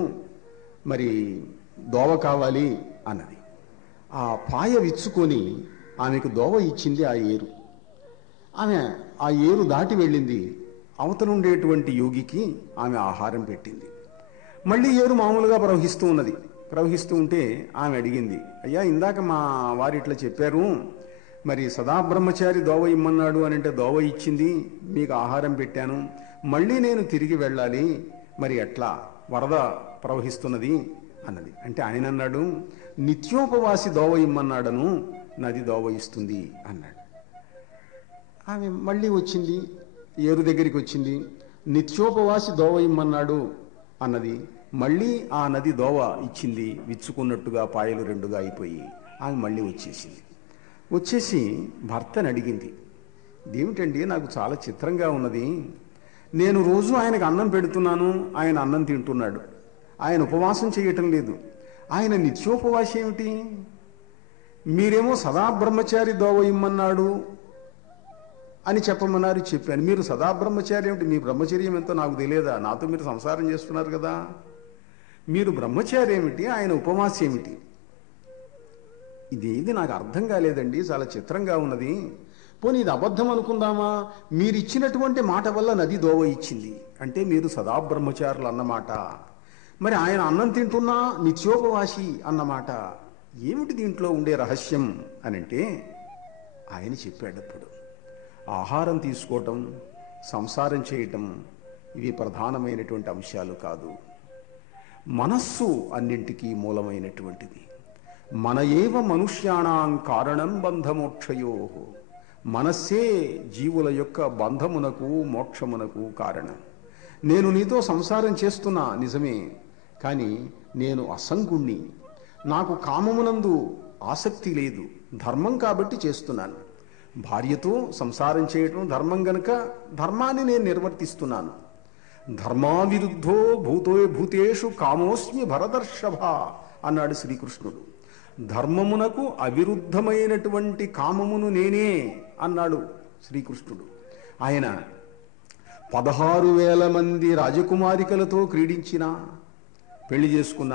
మరి దోవ కావాలి అన్నది. ఆ పాయ విచ్చుకొని ఆమెకు దోవ ఇచ్చింది ఆ ఏరు. ఆమె ఆ ఏరు దాటి వెళ్ళింది. అవతలుండేటువంటి యోగికి ఆమె ఆహారం పెట్టింది. మళ్ళీ ఏరు మామూలుగా ప్రవహిస్తూ ఉన్నది. ప్రవహిస్తూ ఉంటే ఆమె అడిగింది, అయ్యా ఇందాక మా వారు ఇట్లా చెప్పారు, మరి సదాబ్రహ్మచారి దోవ ఇమ్మన్నాడు అని అంటే దోవ ఇచ్చింది, మీకు ఆహారం పెట్టాను, మళ్ళీ నేను తిరిగి వెళ్ళాలి, మరి ఎట్లా, వరద ప్రవహిస్తున్నది అన్నది. అంటే ఆయన అన్నాడు, నిత్యోపవాసి దోవ ఇమ్మన్నాడను, నది దోవ ఇస్తుంది అన్నాడు. ఆమె మళ్ళీ వచ్చింది, ఏరు దగ్గరికి వచ్చింది, నిత్యోపవాసి దోవ ఇమ్మన్నాడు అన్నది. మళ్ళీ ఆ నది దోవ ఇచ్చింది, విచ్చుకున్నట్టుగా పాయలు 2గా అయిపోయి. ఆమె మళ్ళీ వచ్చేసి భర్తని అడిగింది, ఏమిటండి నాకు చాలా చిత్రంగా ఉన్నది, నేను రోజు ఆయనకు అన్నం పెడుతున్నాను, ఆయన అన్నం తింటున్నాడు, ఆయన ఉపవాసం చేయటం లేదు, ఆయన నిత్యోపవాసం ఏమిటి? మీరేమో సదా బ్రహ్మచారి దోవ ఇమ్మన్నాడు అని చెప్పమన్నారు, చెప్పాను. మీరు సదా బ్రహ్మచారి ఏమిటి? మీ బ్రహ్మచర్యం ఎంతో నాకు తెలియదా? నాతో మీరు సంసారం చేస్తున్నారు కదా, మీరు బ్రహ్మచారి ఏమిటి, ఆయన ఉపవాసం ఏమిటి? ఇదేది నాకు అర్థం కాలేదండి, చాలా చిత్రంగా ఉన్నది. పోనీ ఇది అబద్ధం అనుకుందామా, మీరిచ్చినటువంటి మాట వల్ల నది దోవ ఇచ్చింది అంటే మీరు సదా బ్రహ్మచారులు అన్నమాట. మరి ఆయన అన్నం తింటున్నా నిత్యోపవాసి అన్నమాట. ఏమిటి దీంట్లో ఉండే రహస్యం అని అంటే ఆయన చెప్పేటప్పుడు, ఆహారం తీసుకోవటం, సంసారం చేయటం ఇవి ప్రధానమైనటువంటి అంశాలు కాదు. మనస్సు అన్నింటికీ మూలమైనటువంటిది. మన ఏవ మనుష్యాణం కారణం బంధమోక్షయో. మనస్సే జీవుల యొక్క బంధమునకు మోక్షమునకు కారణం. నేను నీతో సంసారం చేస్తున్నా నిజమే, కానీ నేను అసంగుణ్ణి. నాకు కామమునందు ఆసక్తి లేదు, ధర్మం కాబట్టి చేస్తున్నాను. భార్యతో సంసారం చేయటం ధర్మం గనుక ధర్మాన్ని నేను నిర్వర్తిస్తున్నాను. ధర్మావిరుద్ధో భూతేషు కామోస్మి భరతర్షభ అన్నాడు శ్రీకృష్ణుడు. ధర్మమునకు అవిరుద్ధమైనటువంటి కామమును నేనే అన్నాడు శ్రీకృష్ణుడు. ఆయన 16,000 మంది రాజకుమారికలతో క్రీడించిన, పెళ్లి చేసుకున్న,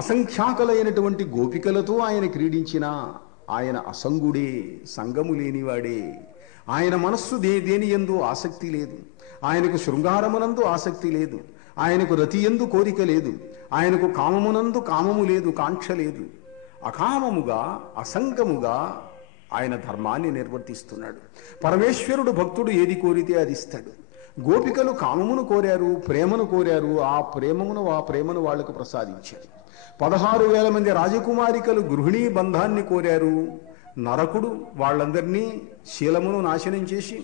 అసంఖ్యాకులైనటువంటి గోపికలతో ఆయన క్రీడించిన ఆయన అసంగుడే, సంగము లేనివాడే. ఆయన మనస్సు దేని యందు ఆసక్తి లేదు, ఆయనకు శృంగారమునందు ఆసక్తి లేదు, ఆయనకు రతియందు కోరిక లేదు, ఆయనకు కామమునందు కామము లేదు, కాంక్ష లేదు. అకామముగా అసంగముగా ఆయన ధర్మాన్ని నిర్వర్తిస్తున్నాడు. పరమేశ్వరుడు భక్తుడు ఏది కోరితే అది ఇస్తాడు. గోపికలు కామమును కోరారు, ప్రేమను కోరారు, ఆ ప్రేమను వాళ్లకు ప్రసాదించారు. 16,000 మంది రాజకుమారికలు గృహిణీ బంధాన్ని కోరారు. నరకుడు వాళ్ళందరినీ శీలమును నాశనం చేసి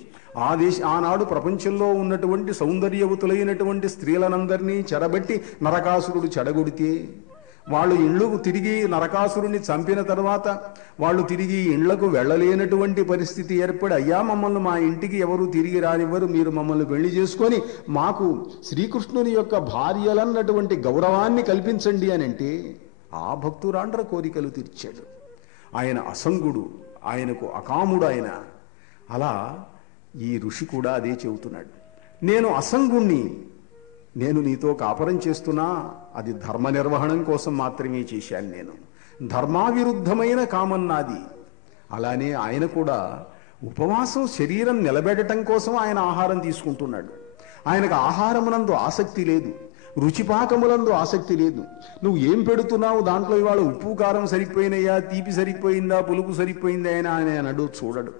ఆనాడు ప్రపంచంలో ఉన్నటువంటి సౌందర్యవతులైనటువంటి స్త్రీలనందరినీ చెరబెట్టి నరకాసురుడు చెడగొడితే, వాళ్ళు ఇళ్లకు తిరిగి నరకాసురుని చంపిన తర్వాత వాళ్ళు తిరిగి ఇళ్లకు వెళ్ళలేనటువంటి పరిస్థితి ఏర్పడి, అయ్యా మమ్మల్ని మా ఇంటికి ఎవరు తిరిగి రానివ్వరు, మీరు మమ్మల్ని పెళ్లి చేసుకొని మాకు శ్రీకృష్ణుని యొక్క భార్యలన్నటువంటి గౌరవాన్ని కల్పించండి అని అంటే, ఆ భక్తురాండ్ర కోరికలు తీర్చాడు. ఆయన అసంగుడు, ఆయనకు అకాముడు ఆయన. అలా ఈ ఋషి కూడా అదే చెబుతున్నాడు. నేను అసంగుణ్ణి, నేను నీతో కాపరం చేస్తున్నా, అది ధర్మ నిర్వహణం కోసం మాత్రమే చేశాను. నేను ధర్మావిరుద్ధమైన కామం నాది. అలానే ఆయన కూడా ఉపవాసం శరీరం నిలబెట్టడం కోసం ఆయన ఆహారం తీసుకుంటున్నాడు. ఆయనకు ఆహారమునందు ఆసక్తి లేదు, రుచిపాకములందు ఆసక్తి లేదు. నువ్వు ఏం పెడుతున్నావు, దాంట్లో ఇవాళ ఉప్పు కారం సరిపోయినాయా, తీపి సరిపోయిందా, పులుపు సరిపోయిందా ఆయన నడు చూడడు.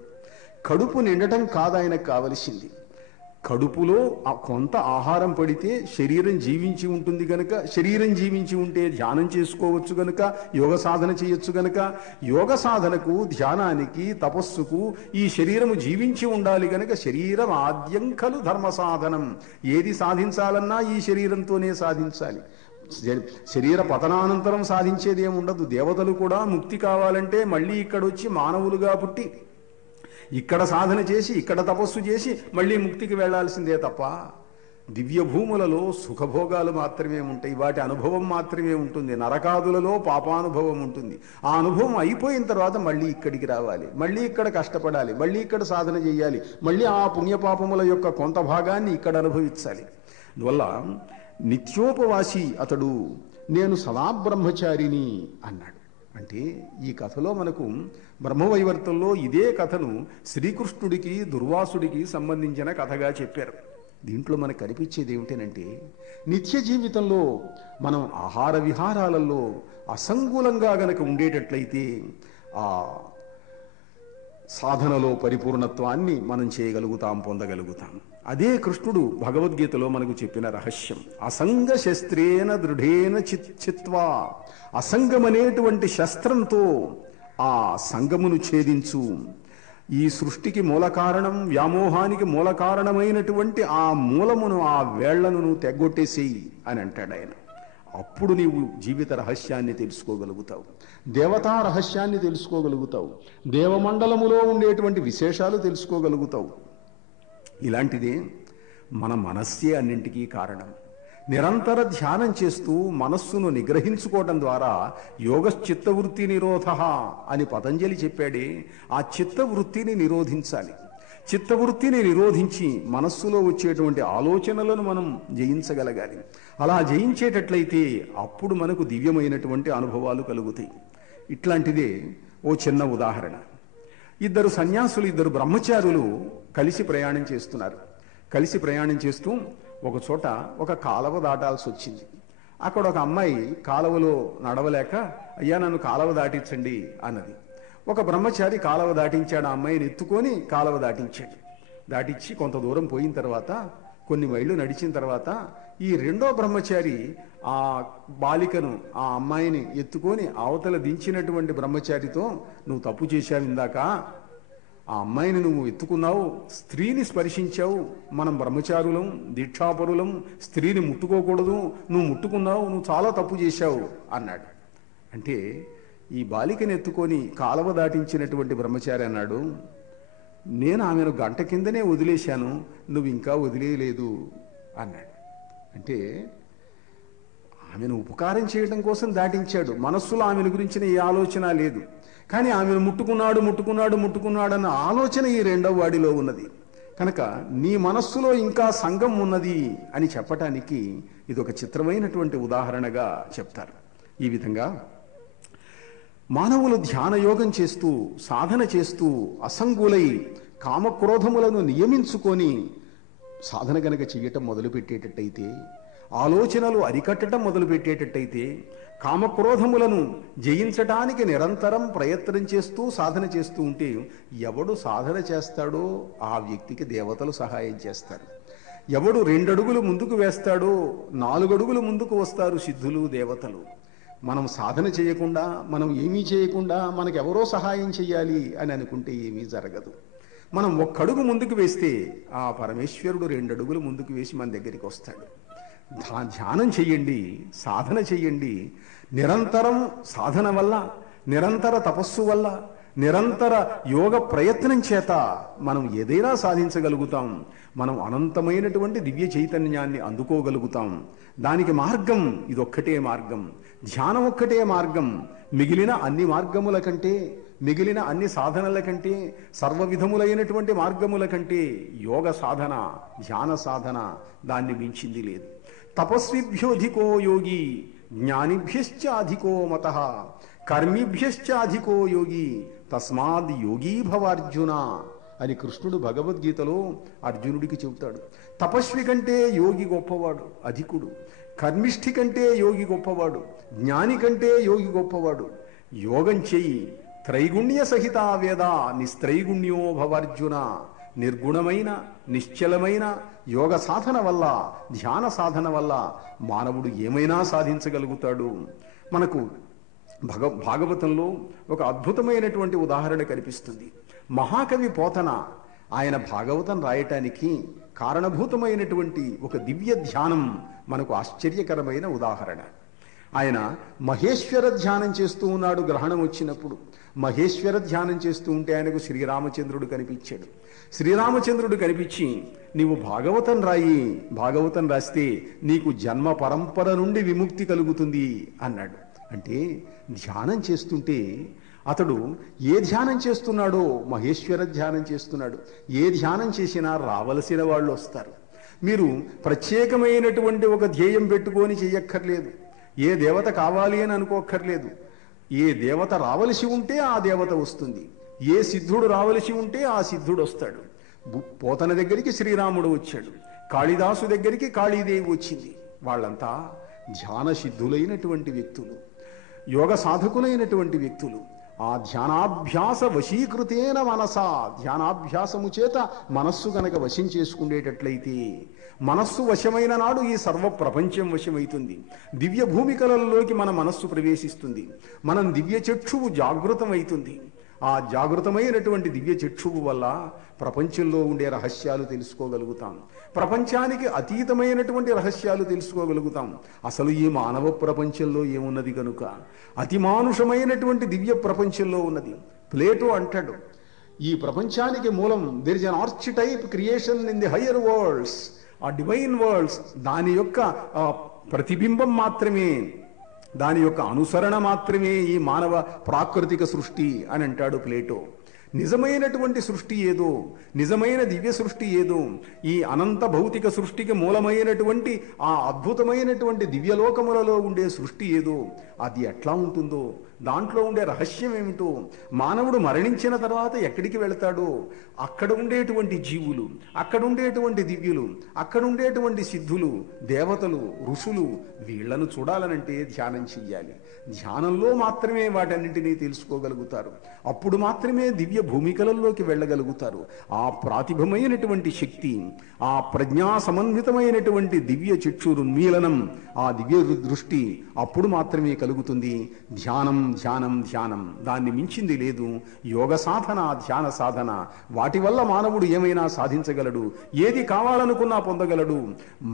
కడుపు నిండటం కాదు ఆయనకు కావలసింది. కడుపులో కొంత ఆహారం పడితే శరీరం జీవించి ఉంటుంది గనుక, శరీరం జీవించి ఉంటే ధ్యానం చేసుకోవచ్చు గనుక, యోగ సాధన చేయొచ్చు గనుక, యోగ సాధనకు, ధ్యానానికి, తపస్సుకు ఈ శరీరము జీవించి ఉండాలి గనుక, శరీరం ఆద్యం ఖలు ధర్మ సాధనం. ఏది సాధించాలన్నా ఈ శరీరంతోనే సాధించాలి. శరీర పతనానంతరం సాధించేది ఏముండదు. దేవతలు కూడా ముక్తి కావాలంటే మళ్ళీ ఇక్కడొచ్చి మానవులుగా పుట్టి ఇక్కడ సాధన చేసి, ఇక్కడ తపస్సు చేసి మళ్ళీ ముక్తికి వెళ్లాల్సిందే తప్ప, దివ్య భూములలో సుఖభోగాలు మాత్రమే ఉంటాయి, వాటి అనుభవం మాత్రమే ఉంటుంది. నరకాదులలో పాపానుభవం ఉంటుంది. ఆ అనుభవం అయిపోయిన తర్వాత మళ్ళీ ఇక్కడికి రావాలి, మళ్ళీ ఇక్కడ కష్టపడాలి, మళ్ళీ ఇక్కడ సాధన చేయాలి, మళ్ళీ ఆ పుణ్యపాపముల యొక్క కొంత భాగాన్ని ఇక్కడ అనుభవించాలి. అందువల్ల నిత్యోపవాసి అతడు, నేను సదా బ్రహ్మచారిని అన్నాడు. అంటే ఈ కథలో మనకు బ్రహ్మవైవర్తంలో ఇదే కథను శ్రీకృష్ణుడికి దుర్వాసుడికి సంబంధించిన కథగా చెప్పారు. దీంట్లో మనకు కనిపించేది ఏమిటంటే, నిత్య జీవితంలో మనం ఆహార విహారాలలో అసంగులంగా గనక ఉండేటట్లయితే ఆ సాధనలో పరిపూర్ణత్వాన్ని మనం చేయగలుగుతాం, పొందగలుగుతాం. అదే కృష్ణుడు భగవద్గీతలో మనకు చెప్పిన రహస్యం. అసంగ శస్త్రేణ దృఢేన చిత్వా, అసంగమనేటువంటి శస్త్రంతో ఆ సంగమును ఛేదించు. ఈ సృష్టికి మూల కారణం, వ్యామోహానికి మూల కారణమైనటువంటి ఆ మూలమును, ఆ వేళ్లను నువ్వు తెగ్గొట్టేసేయి అని అంటాడు ఆయన. అప్పుడు నీవు జీవిత రహస్యాన్ని తెలుసుకోగలుగుతావు, దేవతా రహస్యాన్ని తెలుసుకోగలుగుతావు, దేవమండలములో ఉండేటువంటి విశేషాలు తెలుసుకోగలుగుతావు. ఇలాంటిదే మన మనస్సే అన్నింటికీ కారణం. నిరంతర ధ్యానం చేస్తూ మనస్సును నిగ్రహించుకోవడం ద్వారా యోగశ్చిత్తవృత్తి నిరోధ అని పతంజలి చెప్పాడే, ఆ చిత్తవృత్తిని నిరోధించాలి. చిత్తవృత్తిని నిరోధించి మనస్సులో వచ్చేటువంటి ఆలోచనలను మనం జయించగలగాలి. అలా జయించేటట్లయితే అప్పుడు మనకు దివ్యమైనటువంటి అనుభవాలు కలుగుతాయి. ఇట్లాంటిదే ఓ చిన్న ఉదాహరణ. ఇద్దరు సన్యాసులు, ఇద్దరు బ్రహ్మచారులు కలిసి ప్రయాణం చేస్తున్నారు. కలిసి ప్రయాణం చేస్తూ ఒక చోట ఒక కాలవ దాటాల్సి వచ్చింది. అక్కడ ఒక అమ్మాయి కాలువలో నడవలేక, అయ్యా నన్ను కాలువ దాటించండి అన్నది. ఒక బ్రహ్మచారి కాలువ దాటించాడు, ఆ అమ్మాయిని ఎత్తుకొని కాలువ దాటించాడు. దాటించి కొంత దూరం పోయిన తర్వాత, కొన్ని మైళ్ళు నడిచిన తర్వాత ఈ రెండో బ్రహ్మచారి ఆ బాలికను, ఆ అమ్మాయిని ఎత్తుకొని అవతల దించినటువంటి బ్రహ్మచారితో, నువ్వు తప్పు చేశావు ఇందాక, ఆ అమ్మాయిని నువ్వు ఎత్తుకున్నావు, స్త్రీని స్పర్శించావు, మనం బ్రహ్మచారులం, దీక్షాపరులం, స్త్రీని ముట్టుకోకూడదు, నువ్వు ముట్టుకున్నావు, నువ్వు చాలా తప్పు చేశావు అన్నాడు. అంటే ఈ బాలికను ఎత్తుకొని కాలవ దాటించినటువంటి బ్రహ్మచారి అన్నాడు, నేను ఆమెను గంట కిందనే వదిలేశాను, నువ్వు ఇంకా వదిలేయలేదు అన్నాడు. అంటే ఆమెను ఉపకారం చేయడం కోసం దాటించాడు, మనస్సులో ఆమెను గురించిన ఏ ఆలోచన లేదు. కానీ ఆమెను ముట్టుకున్నాడు అన్న ఆలోచన ఈ రెండవ వాడిలో ఉన్నది. కనుక నీ మనస్సులో ఇంకా సంఘం ఉన్నది అని చెప్పటానికి ఇది ఒక చిత్రమైనటువంటి ఉదాహరణగా చెప్తారు. ఈ విధంగా మానవులు ధ్యానయోగం చేస్తూ, సాధన చేస్తూ అసంగులై కామక్రోధములను నియమించుకొని సాధన గనక చెయ్యటం మొదలుపెట్టేటట్టయితే, ఆలోచనలు అరికట్టడం మొదలుపెట్టేటట్టయితే, కామక్రోధములను జయించటానికి నిరంతరం ప్రయత్నం చేస్తూ సాధన చేస్తూ ఉంటే, ఎవడు సాధన చేస్తాడో ఆ వ్యక్తికి దేవతలు సహాయం చేస్తారు. ఎవడు 2 అడుగులు ముందుకు వేస్తాడో 4 అడుగులు ముందుకు వస్తారు సిద్ధులు, దేవతలు. మనం సాధన చేయకుండా, మనం ఏమీ చేయకుండా మనకెవరో సహాయం చెయ్యాలి అని అనుకుంటే ఏమీ జరగదు. మనం 1 అడుగు ముందుకు వేస్తే ఆ పరమేశ్వరుడు 2 అడుగులు ముందుకు వేసి మన దగ్గరికి వస్తాడు. ధ్యానం చెయ్యండి, సాధన చెయ్యండి. నిరంతరం సాధన వల్ల, నిరంతర తపస్సు వల్ల, నిరంతర యోగ ప్రయత్నం చేత మనం ఏదైనా సాధించగలుగుతాం. మనం అనంతమైనటువంటి దివ్య చైతన్యాన్ని అందుకోగలుగుతాం. దానికి మార్గం ఇదొక్కటే మార్గం, ధ్యానం ఒక్కటే మార్గం. మిగిలిన అన్ని మార్గముల కంటే, మిగిలిన అన్ని సాధనల కంటే, సర్వ విధములైనటువంటి మార్గముల కంటే యోగ సాధన, ధ్యాన సాధన దాన్ని మించింది లేదు. తపస్విభ్యోధికో యోగి జ్ఞానిభ్యశ్చ అధికో మతః కర్మిభ్యశ్చ అధికో యోగి తస్మాద్ యోగీ భవార్జున అని కృష్ణుడు భగవద్గీతలో అర్జునుడికి చెబుతాడు. తపస్వి కంటే యోగి గొప్పవాడు, అధికుడు. కర్మిష్ఠి కంటే యోగి గొప్పవాడు, జ్ఞాని కంటే యోగి గొప్పవాడు. యోగం చెయ్యి, త్రైగుణ్య సహిత వేద నిస్త్రైగుణ్యో భవార్జున. నిర్గుణమైన, నిశ్చలమైన యోగ సాధన వల్ల, ధ్యాన సాధన వల్ల మానవుడు ఏమైనా సాధించగలుగుతాడు. మనకు భాగవతంలో ఒక అద్భుతమైనటువంటి ఉదాహరణ కనిపిస్తుంది. మహాకవి పోతన ఆయన భాగవతం రాయటానికి కారణభూతమైనటువంటి ఒక దివ్య ధ్యానం మనకు ఆశ్చర్యకరమైన ఉదాహరణ. ఆయన మహేశ్వర ధ్యానం చేస్తూ ఉన్నాడు. గ్రహణం వచ్చినప్పుడు మహేశ్వర ధ్యానం చేస్తూ ఉంటే ఆయనకు శ్రీరామచంద్రుడు కనిపించాడు. శ్రీరామచంద్రుడు కనిపించి, నీవు భాగవతం రాయి, భాగవతం రాస్తే నీకు జన్మ పరంపర నుండి విముక్తి కలుగుతుంది అన్నాడు. అంటే ధ్యానం చేస్తుంటే అతడు ఏ ధ్యానం చేస్తున్నాడో మహేశ్వర ధ్యానం చేస్తున్నాడు. ఏ ధ్యానం చేసినా రావలసిన వాళ్ళు వస్తారు. మీరు ప్రత్యేకమైనటువంటి ఒక ధ్యేయం పెట్టుకొని చెయ్యక్కర్లేదు. ఏ దేవత కావాలి అని అనుకోక్కర్లేదు. ఏ దేవత రావలసి ఉంటే ఆ దేవత వస్తుంది. ఏ సిద్ధుడు రావలసి ఉంటే ఆ సిద్ధుడు వస్తాడు. పోతన దగ్గరికి శ్రీరాముడు వచ్చాడు, కాళిదాసు దగ్గరికి కాళీదేవి వచ్చింది. వాళ్ళంతా ధ్యాన సిద్ధులైనటువంటి వ్యక్తులు, యోగ సాధకులైనటువంటి వ్యక్తులు. ఆ ధ్యానాభ్యాస వశీకృతేన మనసా, ధ్యానాభ్యాసము చేత మనస్సు గనక వశం చేసుకునేటట్లయితే, మనస్సు వశమైన నాడు ఈ సర్వ ప్రపంచం వశమవుతుంది. దివ్య భూమికలలోకి మన మనస్సు ప్రవేశిస్తుంది. మనం దివ్య చక్షువు జాగృతమవుతుంది. ఆ జాగృతమైనటువంటి దివ్య చక్షువు వల్ల ప్రపంచంలో ఉండే రహస్యాలు తెలుసుకోగలుగుతాం. ప్రపంచానికి అతీతమైనటువంటి రహస్యాలు తెలుసుకోగలుగుతాం. అసలు ఈ మానవ ప్రపంచంలో ఏమున్నది కనుక అతిమానుషమైనటువంటి దివ్య ప్రపంచంలో ఉన్నది. ప్లేటో అంటాడు, ఈ ప్రపంచానికి మూలం there is an archetype creation in the higher worlds. ఆ డివైన్ వరల్డ్స్ దాని యొక్క ప్రతిబింబం మాత్రమే, దాని యొక్క అనుసరణ మాత్రమే ఈ మానవ ప్రాకృతిక సృష్టి అని అంటాడు ప్లేటో. నిజమైనటువంటి సృష్టి ఏదో, నిజమైన దివ్య సృష్టి ఏదో, ఈ అనంత భౌతిక సృష్టికి మూలమైనటువంటి ఆ అద్భుతమైనటువంటి దివ్యలోకములలో ఉండే సృష్టి ఏదో, అది ఎట్లా ఉంటుందో, దాంట్లో ఉండే రహస్యం ఏమిటో, మానవుడు మరణించిన తర్వాత ఎక్కడికి వెళతాడో, అక్కడ ఉండేటువంటి జీవులు, అక్కడ ఉండేటువంటి దివ్యులు, అక్కడ ఉండేటువంటి సిద్ధులు, దేవతలు, ఋషులు, వీళ్లను చూడాలనంటే ధ్యానం చెయ్యాలి. ధ్యానంలో మాత్రమే వాటన్నింటినీ తెలుసుకోగలుగుతారు. అప్పుడు మాత్రమే దివ్య దివ్య భూమికలలోకి వెళ్ళగలుగుతారు. ఆ ప్రాతిభమైనటువంటి శక్తి, ఆ ప్రజ్ఞా సమన్వితమైనటువంటి దివ్య చక్షురున్మీలనం, ఆ దివ్య దృష్టి అప్పుడు మాత్రమే కలుగుతుంది. ధ్యానం ధ్యానం ధ్యానం, దాన్ని మించింది లేదు. యోగ సాధన, ధ్యాన సాధన, వాటి వల్ల మానవుడు ఏమైనా సాధించగలడు, ఏది కావాలనుకున్నా పొందగలడు.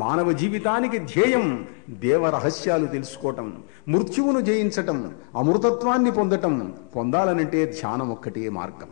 మానవ జీవితానికి ధ్యేయం దేవ రహస్యాలు తెలుసుకోవటం, మృత్యువును జయించటం, అమృతత్వాన్ని పొందటం. పొందాలనంటే ధ్యానం ఒక్కటే మార్గం.